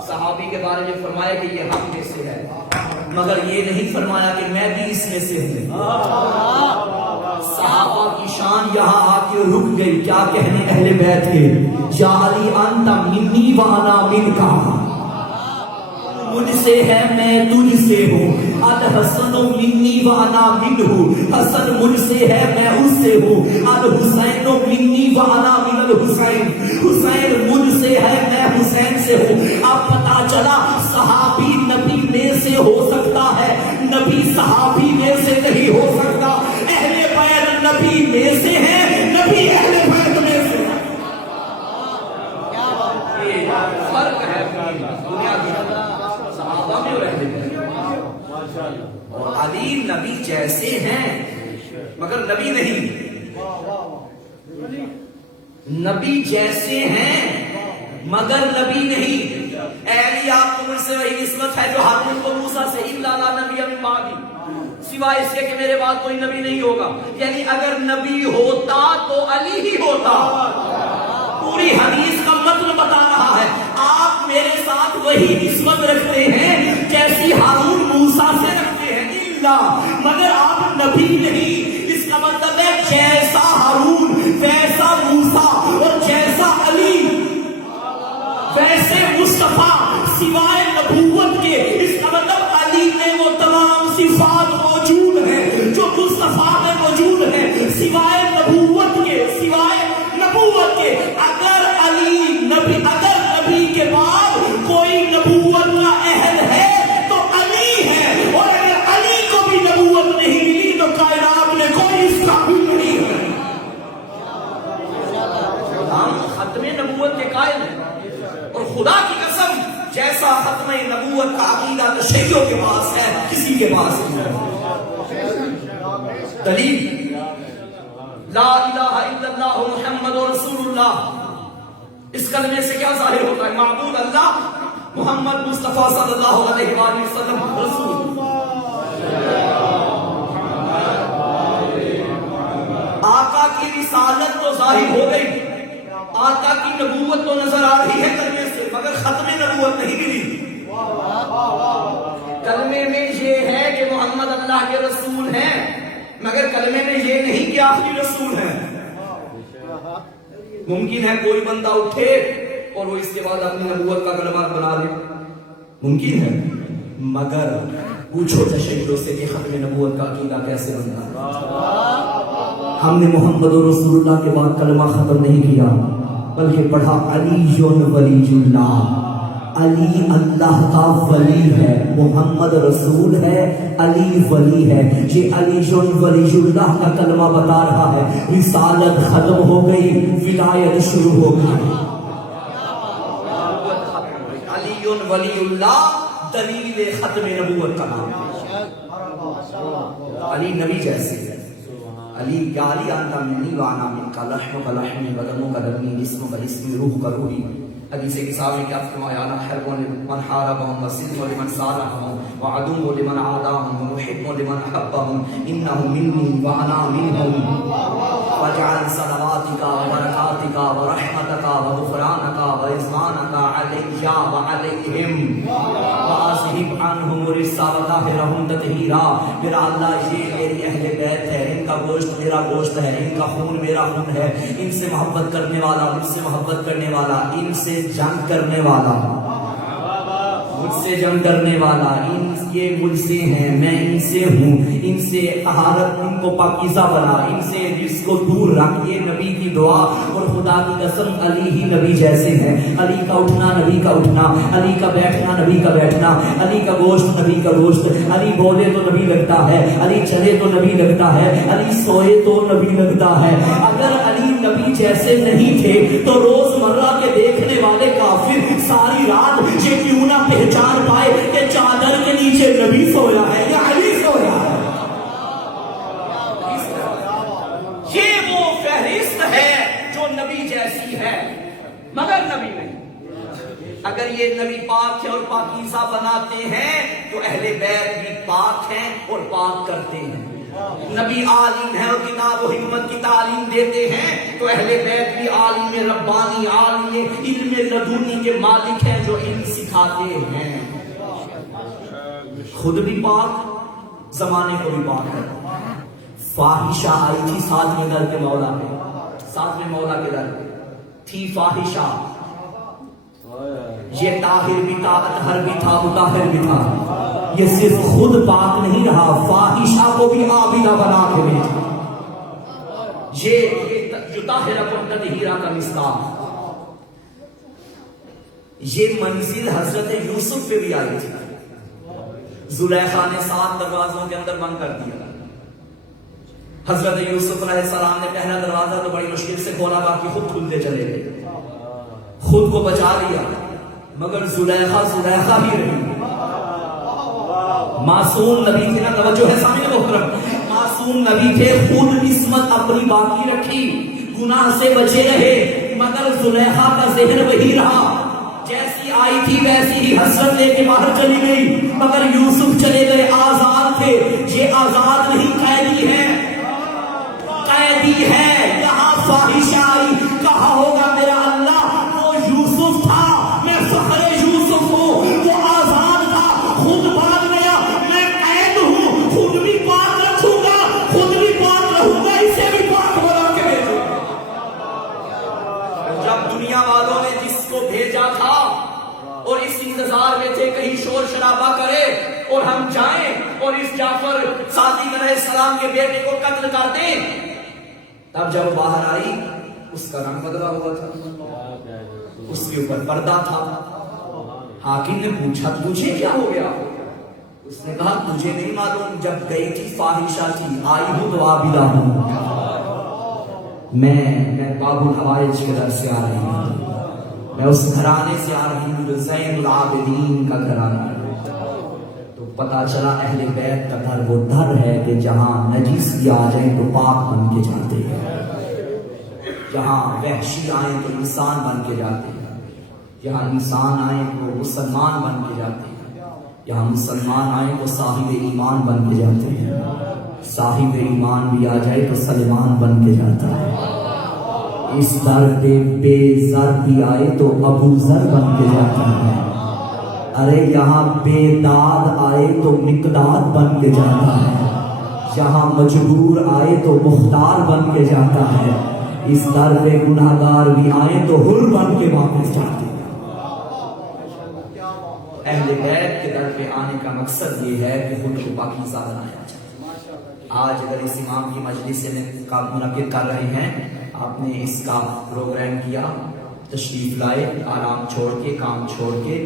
صحابی کے بارے میں فرمایا کہ یہ ہم میں سے ہے, مگر یہ نہیں فرمایا کہ میں بھی اس میں سے ہوں. صحابہ کی شان یہاں آ کے رک گئی. کیا کہنے اہل بیت کے؟ یا علی انت منی وانا منکا, مجھ سے ہے میں تجھ سے ہوں. الحسن منی وانا منہ, حسن مجھ سے ہے میں اس سے ہوں. الحسین منی وانا من الحسین, حسین مجھ سے ہے میں حسین سے ہوں. اب پتا چلا صحابی نبی میں سے ہو سکتا ہے, نبی صحابی میں سے نہیں ہو سکتا. اہل بیت نبی میں سے ہے, نبی اہل بیت میں سے. فرق ہے دنیا کی صحابہ میں اور اہل بیت. اور علی نبی جیسے ہیں مگر نبی نہیں. نبی جیسے ہیں مگر نبی نہیں. علی آپ کو مجھ سے وہی نسبت ہے جو ہارون کو موسیٰ سے الا لا نبی من بعدی, سوائے اس کے کہ میرے بعد کوئی نبی نہیں ہوگا. یعنی اگر نبی ہوتا تو علی ہی ہوتا. پوری حدیث کا مطلب بتا رہا ہے. آپ میرے ساتھ وہی نسبت رکھتے ہیں جیسی ہارون موسیٰ سانسیں رکھتے ہیں الا، مگر آپ نبی نہیں، اس کا مطلب ہے جیسا ہارون ویسا موسیٰ اور جیسا علی ویسے مصطفیٰ، سوائے نبوت کے، اس کا مطلب علی میں وہ تمام صفات موجود ہیں جو مصطفیٰ میں موجود ہیں، سوائے نبوت کے، سوائے نبوت کے۔ اگر نبی کے بعد کوئی نبوت کا اہل ہے تو علی ہے، اور اگر علی کو بھی نبوت نہیں ملی تو کائنات میں کوئی اس کا بھی نہیں ہے۔ ہم ختم نبوت کے قائل ہیں، اور خدا کی قسم جیسا ختم نبوت کا عقیدہ تشیعوں کے پاس ہے کسی کے پاس نہیں ہے۔ دلیل لا الہ الا اللہ محمد رسول اللہ، اس کلمے سے کیا ظاہر ہوتا ہے؟ معبود اللہ، محمد مصطفیٰ صلی اللہ علیہ وآلہ وسلم رسول۔ آقا کی رسالت تو ظاہر ہو گئی، آقا کی نبوت تو نظر آ رہی ہے کلمے سے، مگر ختم نبوت نہیں ملی۔ کلمے میں یہ ہے کہ محمد اللہ کے رسول ہیں، مگر کلمے میں یہ نہیں کہ آخری رسول ہیں۔ ممکن ہے کوئی بندہ اٹھے اور وہ اس کے بعد اپنی نبوت کا کلمہ بنا دے، ممکن ہے، مگر پوچھو تشیعوں سے کہ ختم نبوت کا عقیدہ کیسے بنتا؟ ہم نے محمد رسول اللہ کے بعد کلمہ ختم نہیں کیا، بلکہ پڑھا علی ولی اللہ، علی اللہ کا ولی ہے، محمد رسول ہے، علی ولی ہے۔ یہ علی ولی اللہ کا کلمہ بتا رہا ہے رسالت ختم ہو گئی، ولایت شروع ہو گئی۔ علی ولی اللہ دلیل ختم نبوت کا نام، علی نبی جیسے ہے۔ علی یا علی انت منی وانا منک، لحم کا لحمی، بدن کا دمی، جسم کا جسمی، روح کا روحی۔ حدیث کتاب میں کیا فرمایا؟ انا حرب لمن حاربهم وسلم لمن صالحهم وعدو لمن عاداهم ومحب لمن احبهم، انه مني وانا منهم، واجعل صلواتك وبركاتك ورحمتك وغفرانك ورضوانك علي وعليهم واذهب عنهم الرجس وطهرهم تطهيرا۔ میرا اللہ یہ میری اہل بیت ہے، ان کا گوشت میرا گوشت ہے، ان کا خون میرا خون ہے، ان سے محبت کرنے والا، مجھ سے محبت کرنے والا، ان سے جنگ کرنے والا، مجھ سے جنگ کرنے والا، یہ مجھ سے ہیں، میں ان سے ہوں، ان سے طہارت، ان کو پاکیزہ بنا، ان سے جس کو دور رکھ۔ یہ نبی کی دعا، اور خدا کی قسم علی ہی نبی جیسے ہیں۔ علی کا اٹھنا نبی کا اٹھنا، علی کا بیٹھنا نبی کا بیٹھنا، علی کا گوشت نبی کا گوشت، علی بولے تو نبی لگتا ہے، علی چلے تو نبی لگتا ہے، علی سوئے تو نبی لگتا ہے۔ اگر علی نبی جیسے نہیں تھے تو روز مرہ کے دیکھنے والے کافر ساری رات یہ کیوں نہ پہچان پائے کہ چادر کے نیچے نبی سویا ہے یا علی سویا ہے؟ یہ وہ فہرست ہے جو نبی جیسی ہے، مگر نبی نہیں۔ اگر یہ نبی پاک ہے اور پاکیزہ بناتے ہیں تو اہل بیت بھی پاک ہیں اور پاک کرتے ہیں۔ نبی عالم ہے اور کتاب و حکمت کی تعلیم دیتے ہیں تو اہل بیت بھی عالم ربانی، عالم علم لدنی کے مالک ہیں جو علم سکھاتے ہیں۔ خود بھی پاک، زمانے کو بھی پاک ہے۔ فاحشہ آئی تھی ساتویں در کے مولا پہ، ساتویں مولا کے در تھی فاحشہ، یہ طاہر بھی تھا، اطہر بھی تھا، مطہر بھی تھا۔ یہ صرف خود پاک نہیں رہا، فاحشہ کو بھی عابدہ بنا کے بھیجا۔ یہ یطہرکم تطہیرا کا مصداق۔ یہ منزل حضرت یوسف پہ بھی آئی تھی، زلیخا نے 7 دروازوں کے اندر بند کر دیا۔ حضرت یوسف علیہ السلام نے پہلا دروازہ تو بڑی مشکل سے کھولا، باقی خود کھلتے چلے گئے، خود کو بچا لیا، مگر زلیخا زلیخا ہی رہی۔ معصوم نبی تھے نا، توجہ ہے سامنے محترم، معصوم نبی تھے، خود عصمت اپنی باقی رکھی، گناہ سے بچے رہے، مگر زلیخا کا ذہن وہی رہا، جیسی آئی تھی ویسی ہی حسرت لے کے باہر چلی گئی، مگر یوسف چلے گئے، آزاد تھے۔ یہ آزاد نہیں، قیدی ہے، قیدی ہے۔ یہاں فاحشہ آئی، کہا ہوگا میرا اللہ وہ یوسف تھا، میں فخر یوسف ہوں، وہ آزاد تھا، خود بھاگ گیا، میں بیٹے کو قتل کر دیں. تب جب باہر آئی اس کا رنگ بدلا ہوا تھا, اس کے اوپر پردہ تھا. حاکم نے پوچھا تجھے کیا ہو گیا؟ اس نے کہا تجھے نہیں معلوم, جب گئی تھی فاحشہ تھی, آئی ہوں تو عابدہ ہوں. میں باب الحوائج کے در سے آ رہی ہوں, میں اس گھرانے سے آ رہی ہوں جو زین العابدین کا گھرانہ ہے. تو پتا چلا اہل بیت کا گھر وہ گھر ہے کہ جہاں نجیس بھی آ جائیں تو پاک بن کے جاتے ہیں, جہاں وحشی آئیں تو انسان بن کے جاتے ہیں, جہاں انسان آئیں تو مسلمان بن کے جاتے ہیں, جہاں مسلمان آئیں تو صاحب ایمان بن کے جاتے ہیں, صاحب ایمان بھی آ جائے تو سلمان بن کے جاتا ہے. اس در پہ بے زر بھی آئے تو ابو ذر بن کے جاتا ہے. ارے یہاں بے داد آئے تو مقداد بن کے جاتا ہے, جہاں مجبور آئے تو مختار بن کے جاتا ہے. اس در پہ گناہگار بھی آئے تو حر بن کے واپس جاتے ہیں. اہل بیت کے در پہ آنے کا مقصد یہ ہے کہ خود کو پاکیزہ بنایا جائے. آج اگر اس امام کی مجلس سے منعقد کر رہے ہیں, آپ نے اس کا پروگرام کیا, تشریف لائے, آرام چھوڑ کے, کام چھوڑ کے,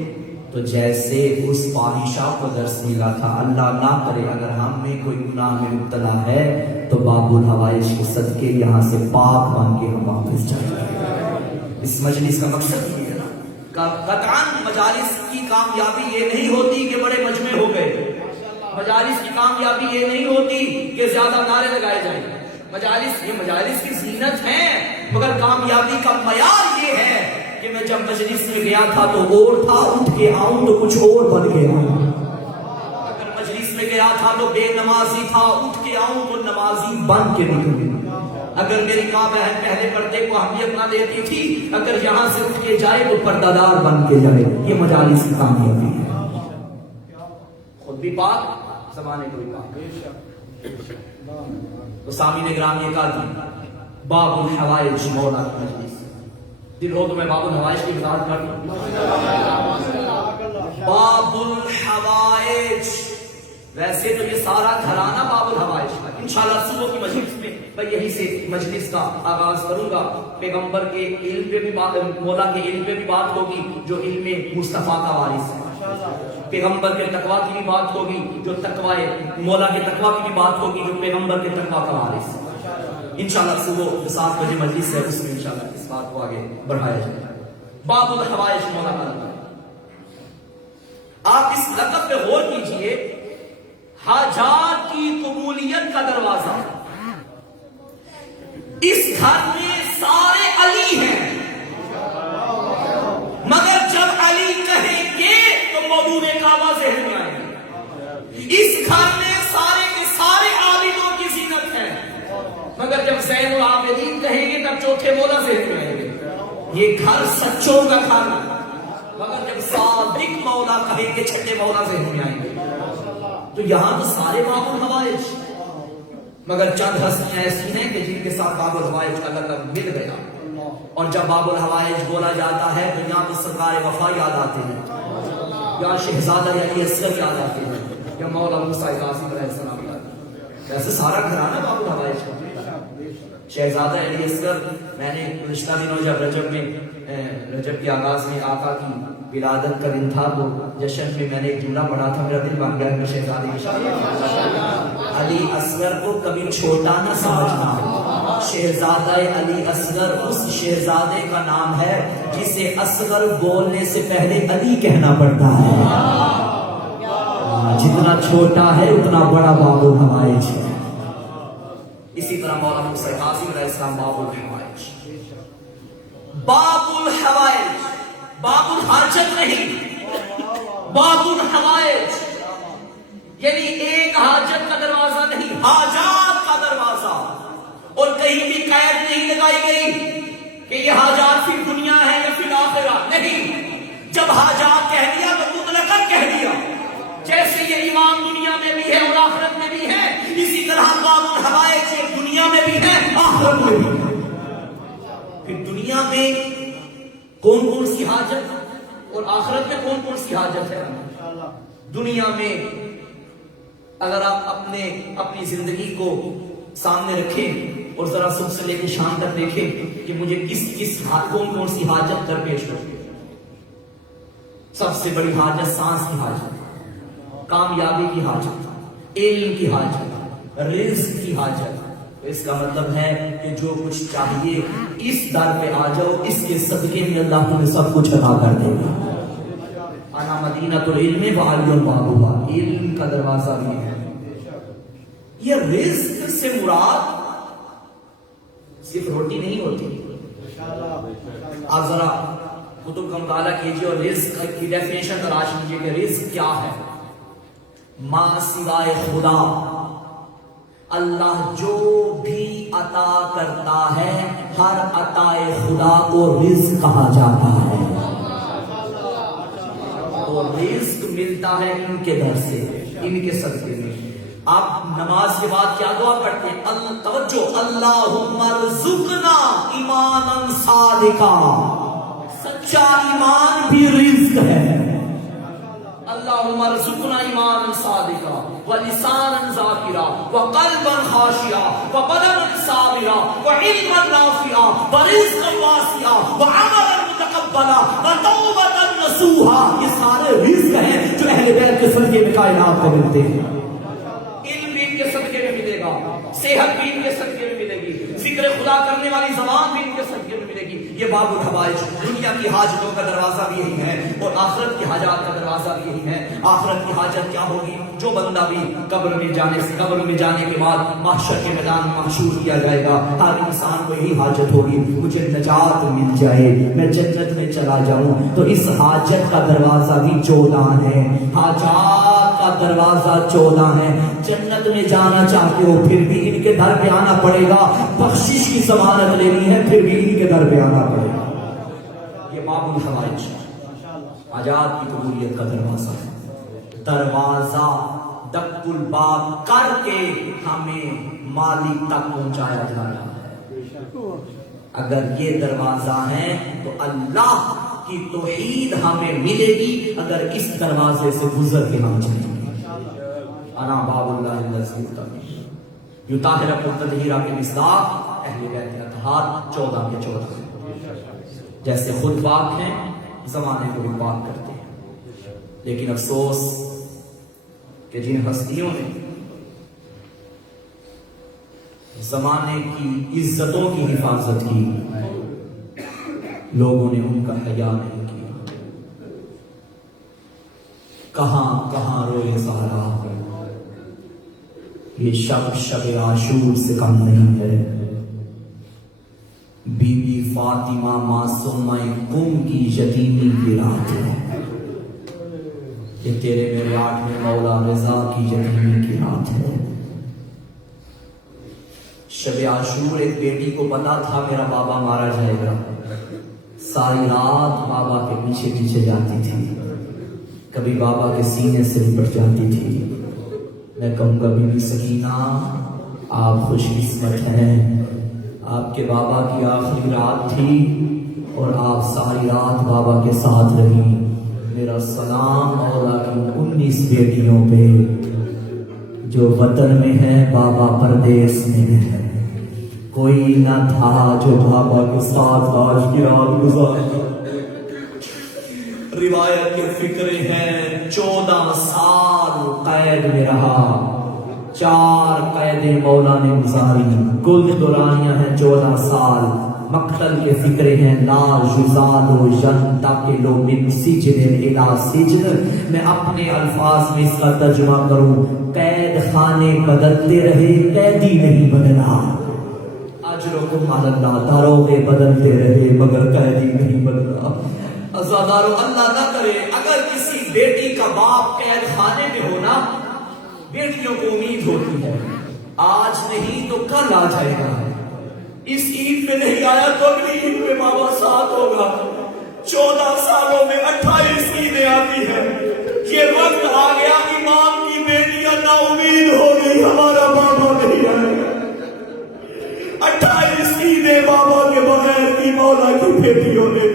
تو جیسے اس فاحشہ کو درس ملا تھا, اللہ نہ کرے اگر ہم میں کوئی گناہ میں مبتلا ہے تو باب الحوائج کے صدقے یہاں سے پاک بن کے ہم واپس جائیں. اس مجلس کا مقصد یہ ہے نا, قطعاً مجالس کی کامیابی یہ نہیں ہوتی کہ بڑے مجمع ہو گئے, مجالس کی کامیابی یہ نہیں ہوتی کہ زیادہ نعرے لگائے جائیں. مجالس کی زینت ہے, مگر کامیابی کا معیار یہ ہے کہ میں جب مجلس میں گیا تھا تو اور تھا, اٹھ کے آؤں تو کچھ اور بن گیا. اگر مجلس میں گیا تھا تو بے نمازی تھا, اٹھ کے آؤں تو نمازی بن کے نکلوں. اگر میری ماں بہن پہلے پردے کو اہمیت نہ دیتی تھی, اگر یہاں سے اٹھ کے جائے تو پردہ دار بن کے جائے. یہ مجالس کی کامیابی ہے. خود بھی پاک, زمانے کو بھی پاک. تو سامعین گرامی نے کہا کہ باب الحوائج مولا کی مجلس, دل ہو تو میں باب الحوائج کی وضاحت کر دوں. باب الحوائج, ویسے تو یہ سارا گھرانہ باب الحوائج کا, انشاءاللہ صبح کی مجلس میں میں یہی سے مجلس کا آغاز کروں گا. پیغمبر کے علم پہ بھی بات, مولا کے علم پہ بھی بات ہوگی جو علم مصطفیٰ کا وارث ہے. پیغمبر کے تقوی کی بھی بات ہوگی جو تقوی, مولا کے تقوی کی بھی بات ہوگی جو پیغمبر کے تقوی کا وارث ہے. انشاءاللہ صبح 7 بجے مجلس ہے, اس میں انشاءاللہ اس بات کو آگے بڑھایا جائے گا. باب الحوائج مولا کا لقب. آپ اس لقب پہ غور کیجئے, حاجات کی قبولیت کا دروازہ. اس گھر میں سارے علی ہیں, مگر جب علی کہیں گے تو مودود کعبہ ذہن میں آئے گی. اس گھر میں سارے کے سارے عابدوں کی زینت ہے, مگر جب زین العابدین کہیں گے تب چوتھے مولا ذہن میں آئیں گے. یہ گھر سچوں کا گھر, مگر جب صادق مولا کہیں گے چھٹے مولا ذہن میں آئیں گے. تو یہاں تو سارے باب الحوائج, مگر چند ہستیاں ایسی ہیں کہ جن کے ساتھ باب الحوائج کا لقب مل گیا. اور جب باب الحوائج بولا جاتا ہے تو یہاں تو سرکار وفا یاد آتے ہیں, یا شہزادہ علی اصغر یاد آتے ہیں, یا مولا موسیٰ کاظم علیہ السلام یاد آتے ہیں. ویسے سارا گھرانہ باب الحوائج کا. شہزادہ علی اصغر, میں نے گزشتہ دنوں جب رجب کے آغاز میں آقا کی ولادت کا دن تھا تو جشن میں میں نے ایک جملہ پڑھا تھا, میرا دل بن گیا کہ شہزادے کی شان. علی اصغر کو کبھی چھوٹا نہ سمجھنا. شہزادہ علی اصغر اس شہزادے کا نام ہے جسے اصغر بولنے سے پہلے علی کہنا پڑتا ہے. جتنا چھوٹا ہے اتنا بڑا باب الحوائج ہے. اسی طرح مولانا موسیٰ کاظم علیہ السلام باب الحوائج. باب الحوائج, باب الحاجت نہیں, باب الحوائج یعنی ایک حاجت کا دروازہ نہیں, حاجات کا دروازہ. اور کہیں بھی قید نہیں لگائی گئی کہ یہ حاجات پھر دنیا ہے یا پھر آخرہ, نہیں. جب حاجات کہہ دیا تو مطلقاً کہہ دیا. جیسے یہ ایمان دنیا میں بھی ہے اور آخرت میں بھی ہے, اسی طرح باب الحوائج دنیا میں بھی ہے آخرت میں بھی ہے. پھر دنیا میں کون کون سی حاجت اور آخرت میں کون کون سی حاجت ہے. دنیا میں اگر آپ اپنی زندگی کو سامنے رکھیں اور ذرا صبح سے لے کے شام تک دیکھیں کہ مجھے کون سی حاجت درپیش ہو. سب سے بڑی حاجت سانس کی حاجت، کامیابی کی حاجت، علم کی حاجت، رزق کی حاجت. اس کا مطلب ہے کہ جو کچھ چاہیے اس در پہ آ جاؤ، اس کے صدقے میں اللہ تمہیں سب کچھ عطا کر دے گا. انا مدینۃ العلم وعلی بابھا، علم کا دروازہ بھی ہے. یہ رزق سے مراد صرف روٹی نہیں ہوتی. آپ ذرا کتب کا مطالعہ کیجیے اور رزق کی ڈیفینیشن تلاش کیجیے کہ رزق کیا ہے. ماں سوائے خدا اللہ جو بھی عطا کرتا ہے، ہر عطائے خدا کو رزق کہا جاتا ہے. تو رزق ملتا ہے ان کے در سے، ان کے صدقے میں. آپ نماز کے بعد کیا دعا کرتے ہیں؟ توجہ، اللہم ارزقنا ایمانا صادقا. سچا ایمان بھی رزق ہے. اللہم ارزقنا ایمانا صادقا ولسانا ذاکرا وقلبا خاشعا وبدنا صابرا وعلما نافعا ورزقا واسعا وعملا متقبلا وتوبة نصوحا. یہ سارے رزق ہیں جو اہل بیت کے صدقے میں کائنات کو ملتے ہیں. علم بھی ان کے صدقے میں ملے گا، صحت بھی ان کے صدقے میں ملے گی، ذکر خدا کرنے والی زبان بھی ان کے صدقے میں ملے گی. یہ باب الحوائج، دنیا کی حاجتوں کا دروازہ بھی یہی ہے اور آخرت کی حاجات کا دروازہ بھی یہی ہے. آخرت کی حاجت کیا ہوگی؟ جو بندہ بھی قبر میں جانے کے بعد محشر کے میدان میں محشور کیا جائے گا، ہر انسان کو یہی حاجت ہوگی، مجھے نجات مل جائے، میں جنت میں چلا جاؤں. تو اس حاجت کا دروازہ بھی 14 ہے. حاجات کا دروازہ 14 ہے. جنت میں جانا چاہتے ہو پھر بھی ان کے در پہ آنا پڑے گا. بخشش کی ضمانت لینی ہے پھر بھی ان کے در پہ آنا پڑے گا. یہ باب الحوائج، حاجات کی قبولیت کا دروازہ. دروازہ دق الباب کر کے ہمیں مالک تک پہنچایا جا رہا ہے. اگر یہ دروازہ ہے تو اللہ کی توحید ہمیں ملے گی اگر اس دروازے سے گزر کے ہم چلیں گے. انا باب اللہ الذی یطہر التطہیر کے مصداق اہل بیت کا اطہار 14 کے 14. جیسے خود پاک ہیں زمانے کو بھی پاک کرتے ہیں. لیکن افسوس کہ جن ہستیوں نے زمانے کی عزتوں کی حفاظت کی، لوگوں نے ان کا حیا نہیں کیا. کہاں کہاں روئے سہرا، یہ شب عاشور سے کم نہیں ہے. بی بی فاطمہ معصومہ قم کی یتیمی کی رات ہے. یہ تیرے میرے 8ویں مولا رضا کی یتیمی کی رات ہے. شب عاشور ایک بیٹی کو پتا تھا میرا بابا مارا جائے گا، ساری رات بابا کے پیچھے پیچھے جاتی تھی، کبھی بابا کے سینے سے لپٹ جاتی تھی. میں کہوں گا بی بی سکینہ آپ خوش قسمت ہیں، آپ کے بابا کی آخری رات تھی اور آپ ساری رات بابا کے ساتھ رہی. میرا سلام مولا کی 19 بیٹیوں پہ جو وطن میں ہے، بابا پردیس میں ہے. کوئی نہ تھا جو بابا کے ساتھ آج کی رات گزارا. روایت کے فکرے ہیں 14 سال قید میں رہا، 4 قیدیں مولا نے گزاری، کل دورانیاں ہیں 14 سال. مقتل کے فکرے ہیں لا یزال ینتقل من سجن الی سجن. میں اپنے الفاظ میں اس کا ترجمہ کروں، قید خانے بدلتے رہے، قیدی نہیں بدلا. اجرکم علی اللہ، داروغے بدلتے رہے مگر قیدی نہیں بدلا. عزادارو اللہ نہ کرے اگر کسی بیٹی کا باپ قید خانے میں ہونا، بیٹیوں کو امید ہوتی ہے آج نہیں تو کل آ جائے گا. اس عید میں نہیں آیا تو اگلی عید میں بابا ساتھ ہوگا. 14 سالوں میں 28 عیدیں آتی ہیں. یہ وقت آ گیا امام کی بیٹیاں نا امید ہو گئی، ہمارا بابا نہیں آئے گا. 28 عیدیں بابا کے بغیر کی مولا کی بیٹیوں نے.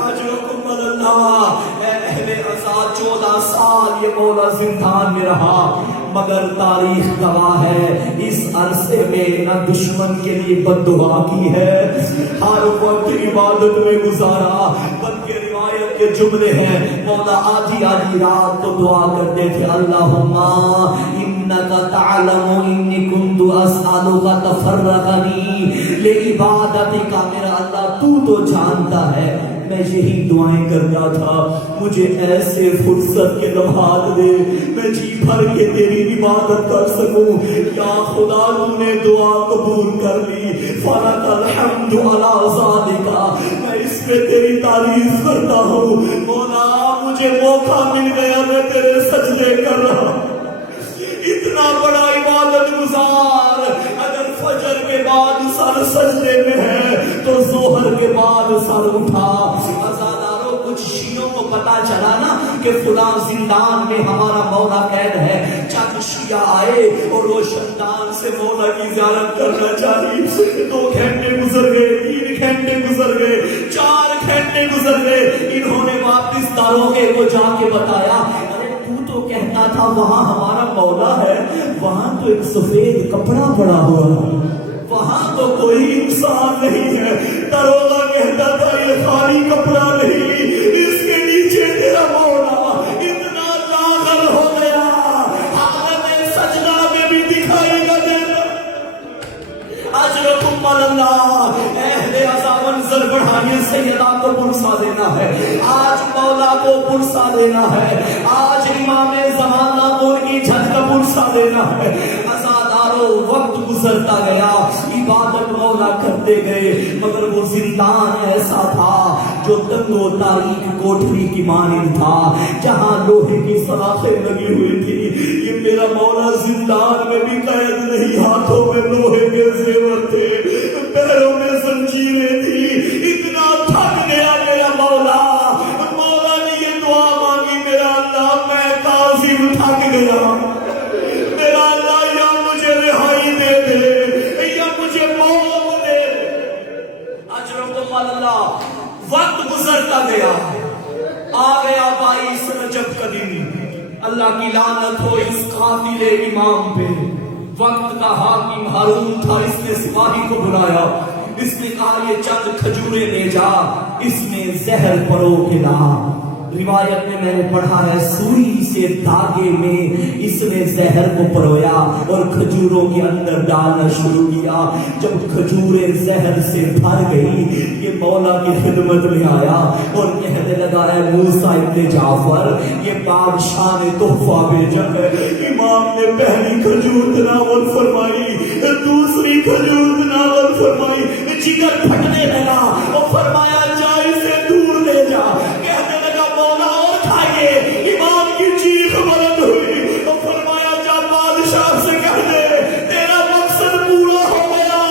اجرکم اللہ. اہل عزا 14 سال یہ مولا زندان میں رہا. مگر تاریخ گواہ ہے اس عرصے میں نہ دشمن کے لیے بد دعا کی ہے، ہر وقت عبادت میں گزارا، بلکہ روایت کے جملے ہیں مولا آدھی آدھی رات تو دعا کرتے تھے اللہم انکا تعلم انی کنت اسألک تفرغنی لعبادتک، میرا اللہ تو جانتا ہے میں یہی دعائیں کرتا تھا، مجھے ایسے فرصت کے لمحات دے میں جی بھر کے تیری عبادت کر سکوں۔ یا خدا تو نے دعا قبول کر لی، فلک الحمد علی ذالک، میں اس پہ تیری تعریف کرتا ہوں۔ مولا مجھے موقع مل گیا، میں تیرے سجدے کر رہا ہوں۔ اتنا بڑا عبادت گزار اگر فجر کے بعد سر سجدے میں ہے تو ظہر کے بعد سر اٹھا۔ عزاداروں کچھ شیعوں کو پتا چلا نا کہ فلاں زندان میں ہمارا مولا قید ہے، چند شیعہ آئے اور روشن دان سے مولا کی زیارت کرنا چاہیے۔ 2 گھنٹے گزر گئے، 3 گھنٹے گزر گئے، 4 گھنٹے گزر گئے، انہوں نے واپس داروغے کو جا کے بتایا تو کہتا تھا وہاں ہمارا مولا ہے، وہاں تو ایک سفید کپڑا پڑا ہوا ہے، وہاں تو کوئی انسان نہیں ہے۔ داروغہ کہتا تھا یہ خالی کپڑا نہیں، اس کے نیچے تیرا مولا اتنا لاغر ہو گیا، حالت سجدہ میں بھی دکھائی نہ دیتا۔ اجرکم اللہ، اہل عزا منظر بڑھائیے، سیدہ کو پرسا دینا ہے، آج مولا کو پرسا دینا ہے، آج امام زمانہ پور کی جھٹ کا پرسا دینا ہے۔ عزاداروں وقت گزرتا گیا، عبادت مولا کرتے گئے، مگر وہ زندان ایسا تھا جو تنگ و تاریک کوٹھری کی مانند تھا، جہاں لوہے کی سلاخیں لگی ہوئی تھی۔ یہ میرا مولا زندان میں بھی قید نہیں، ہاتھوں میں لوہے کے زیور تھے، پیروں میں زنجیریں تھی، اتنا تھک گیا میرا مولا۔ مولا نے یہ دعا مانگی، میرا اللہ میں قاضی تھک گیا، میرا اللہ یا مجھے رہائی دے دے یا مجھے موت دے۔ اجرکم اللہ، وقت گزرتا گیا، آ گیا 22 رجب کا دن، اللہ کی لعنت ہو اس قاتل امام پہ۔ وقت کا حاکم ہارون تھا، اس نے سپاہی کو بلایا، اس نے کہا یہ چند کھجوریں لے جا، اس میں زہر پرو کے لا۔ روایت میں نے پڑھا ہے سوئی سے دھاگے میں اس نے زہر کو پرویا اور کھجوروں کے اندر ڈالنا شروع کیا۔ جب کھجوریں زہر سے بھر گئی، یہ مولا کی خدمت میں آیا اور کہنے لگا اے موسیٰ ابن جعفر، یہ بادشاہ نے تحفہ بھیجا ہے۔ امام نے پہلی کھجور تناول فرمائی، دوسری کھجور تناول فرمائی، جگر پھٹنے لگا اور فرمایا جا اسے دور لے جا۔ کہنے لگا مولا اور کھائیے، امام کی چیخ بلند ہوئی اور فرمایا جا بادشاہ سے کہہ دے تیرا مقصد پورا ہو گیا،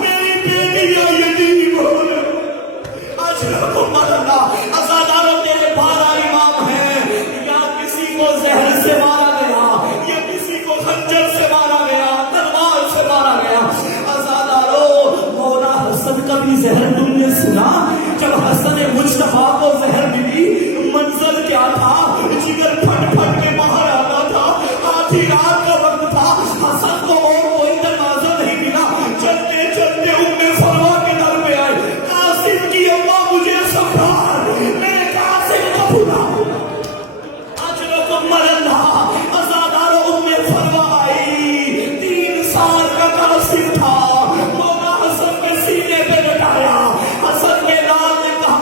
میری بیٹی یا یتیم ہو گئی۔ اجرکم اللہ، عزاداروں تیرے 12 امام ہیں، یا کسی کو زہر سے مارا گیا یا کسی کو خنجر سے مارا گیا، تلوار سے مارا گیا۔ مولا حسن کا بھی زہر تم نے سنا؟ جب حسن مجتبیٰ کو زہر ملی منظر کیا تھا؟ جگر پھٹ پھٹ کے باہر آتا تھا، آدھی رات کا وقت تھا، حسن کو اور کوئی دروازہ نہیں ملا، چلتے چلتے ام فروا کے در پہ آئے، قاسم کی اماں مجھے سنبھال، میرے قاسم کو بھلا۔ اجرکم اللہ، عزاداروں ام فروا آئی، 3 سال کا قاسم تھا، حسن کے لال نے کہا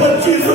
25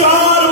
4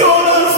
14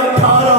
18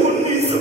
19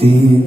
3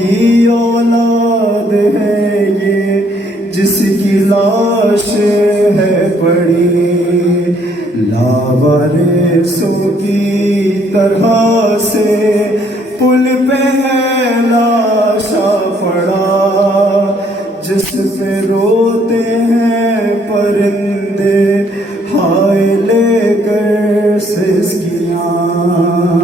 کی اولاد ہے یہ جس کی لاش ہے پڑی، لاوارثوں کی طرح سے پل پہ ہے لاشا پڑا، جس پہ روتے ہیں پرندے ہائے لے کر سسکیاں،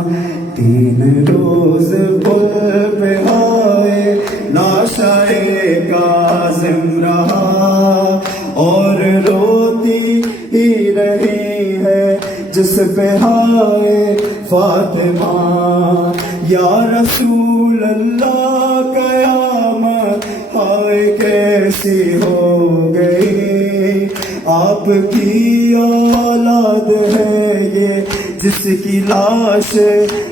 3 روز پل پہ ہائے لاشائے کاظم رہا، اور روتی ہی رہی ہے جس پہ ہائے فاطمہ، یا رسول اللہ قیامت ہائے کیسی ہو گئی، آپ کی اولاد ہے یہ جس کی لاش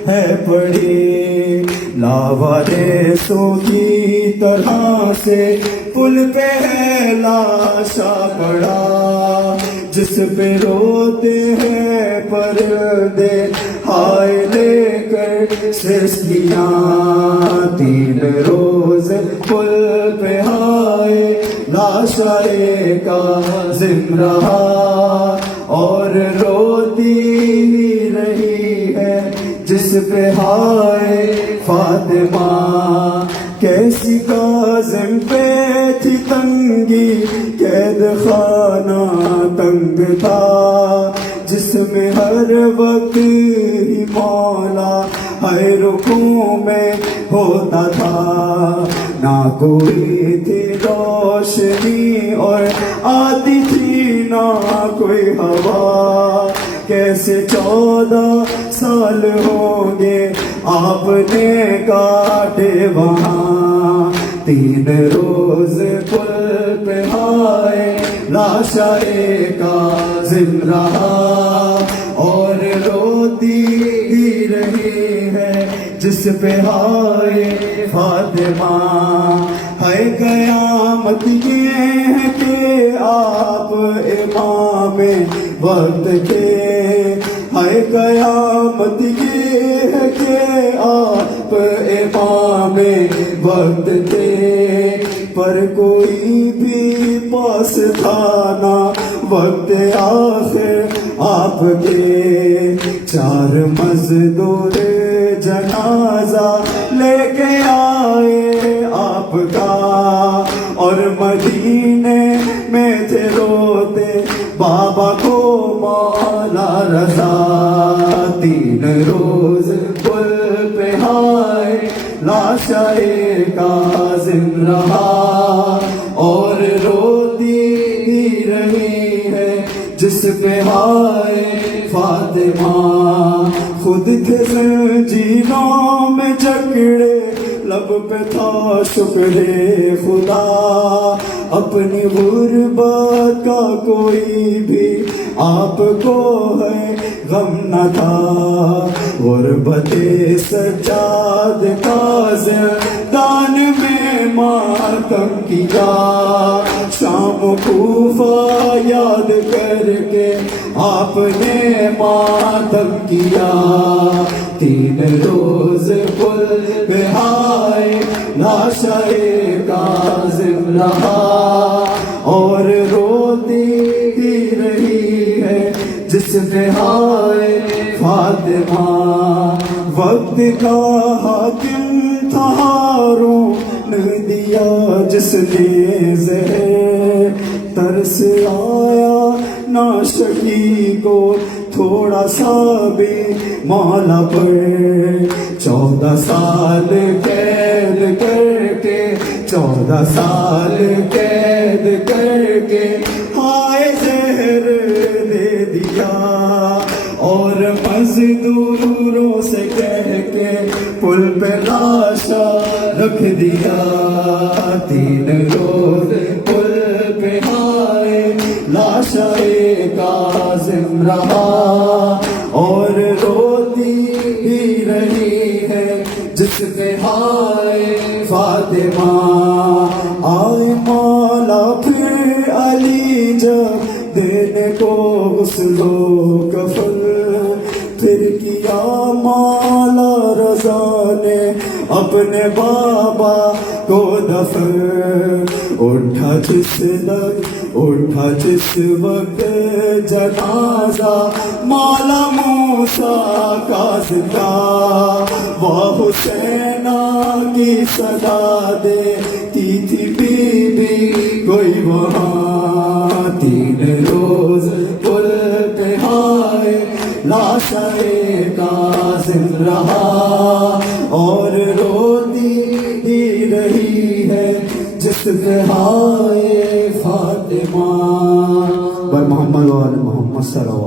ہے پڑی، لاوارثوں کی طرح سے پل پہ ہے لاشا پڑا، جس پہ روتے ہیں پردے ہائے لے کر سسکیاں، 3 روز پل پہ ہائے لاشائے کاظم رہا، اور روتی ہی رہی ہے جس پہ ہائے فاطمہ، کیسی کاظم پہ تھی تنگی، قید خانہ تنگ تھا، جس میں ہر وقت ہی مولا ہر رکوع میں ہوتا تھا، نہ کوئی تھی روشنی اور آتی تھی نہ کوئی ہوا، کیسے 14 سال ہوں گے آپ نے کاٹے وہاں، 3 روز پل پہ ہائے لاشائے کاظم رہا، اور روتی ہی رہی ہے جس پہ ہائے فاطمہ، ہے قیامت یہ ہے کہ آپ امام وقت کے، ہے قیامت یہ ہے کہ آپ امام وقت کے، پر کوئی بھی پاس تھا نہ وقت آخر آپ کے، 4 مزدور جنازہ لے کے آئے آپ کا، اور مدینے میں تھے روتے بابا کو مولا رضا، 3 روز پل پہ ہائے لاشائے کاظم رہا، اور روتی ہی رہی ہے جس پہ ہائے فاطمہ، خود تھے زنجیروں میں جکڑے، لب پہ تھا شکر خدا، اپنی غربت کا کوئی بھی آپ کو ہے غم نہ تھا، غربت سجاد کاظم دان میں ماتم کیا، شام کوفہ یاد کر کے آپ نے ماتم کیا، 3 روز پل پہ ہائے لاشائے کاظم رہا، اور روتی ہی رہی ہے جس پہ ہائے فاطمہ، وقت کا حاکم تھا ہارون دیا جس نے زہر، ترس آیا ناشکی کو تھوڑا سا بھی مولا پر، 14 سال قید کر کے، 14 سال قید کر کے ہائے زہر دے دیا، اور مزدوروں سے کہہ کے پل پہ لاشا رکھ دیا، 3 روز پل پہ ہائے لاشائے کاظم رہا، اور روتی ہی رہی ہے جس پہ ہائے فاطمہ، آئے مولا پھر علی جب دینے کو غسل و کفن، پھر کیا مولا رضا نے اپنے بابا کو دفن اٹھا جس وقت جنازہ مولا موسیٰ کا زندہ وہ حسینہ کی صدا دیتی تھی بی بی کوئی وہاں 3 روز پل پہ ہائے لاشے کاظم رہا اور روتی ہی رہی ہے جس پہ ہائے فاطمہ بر محمد و آل محمد صلی اللہ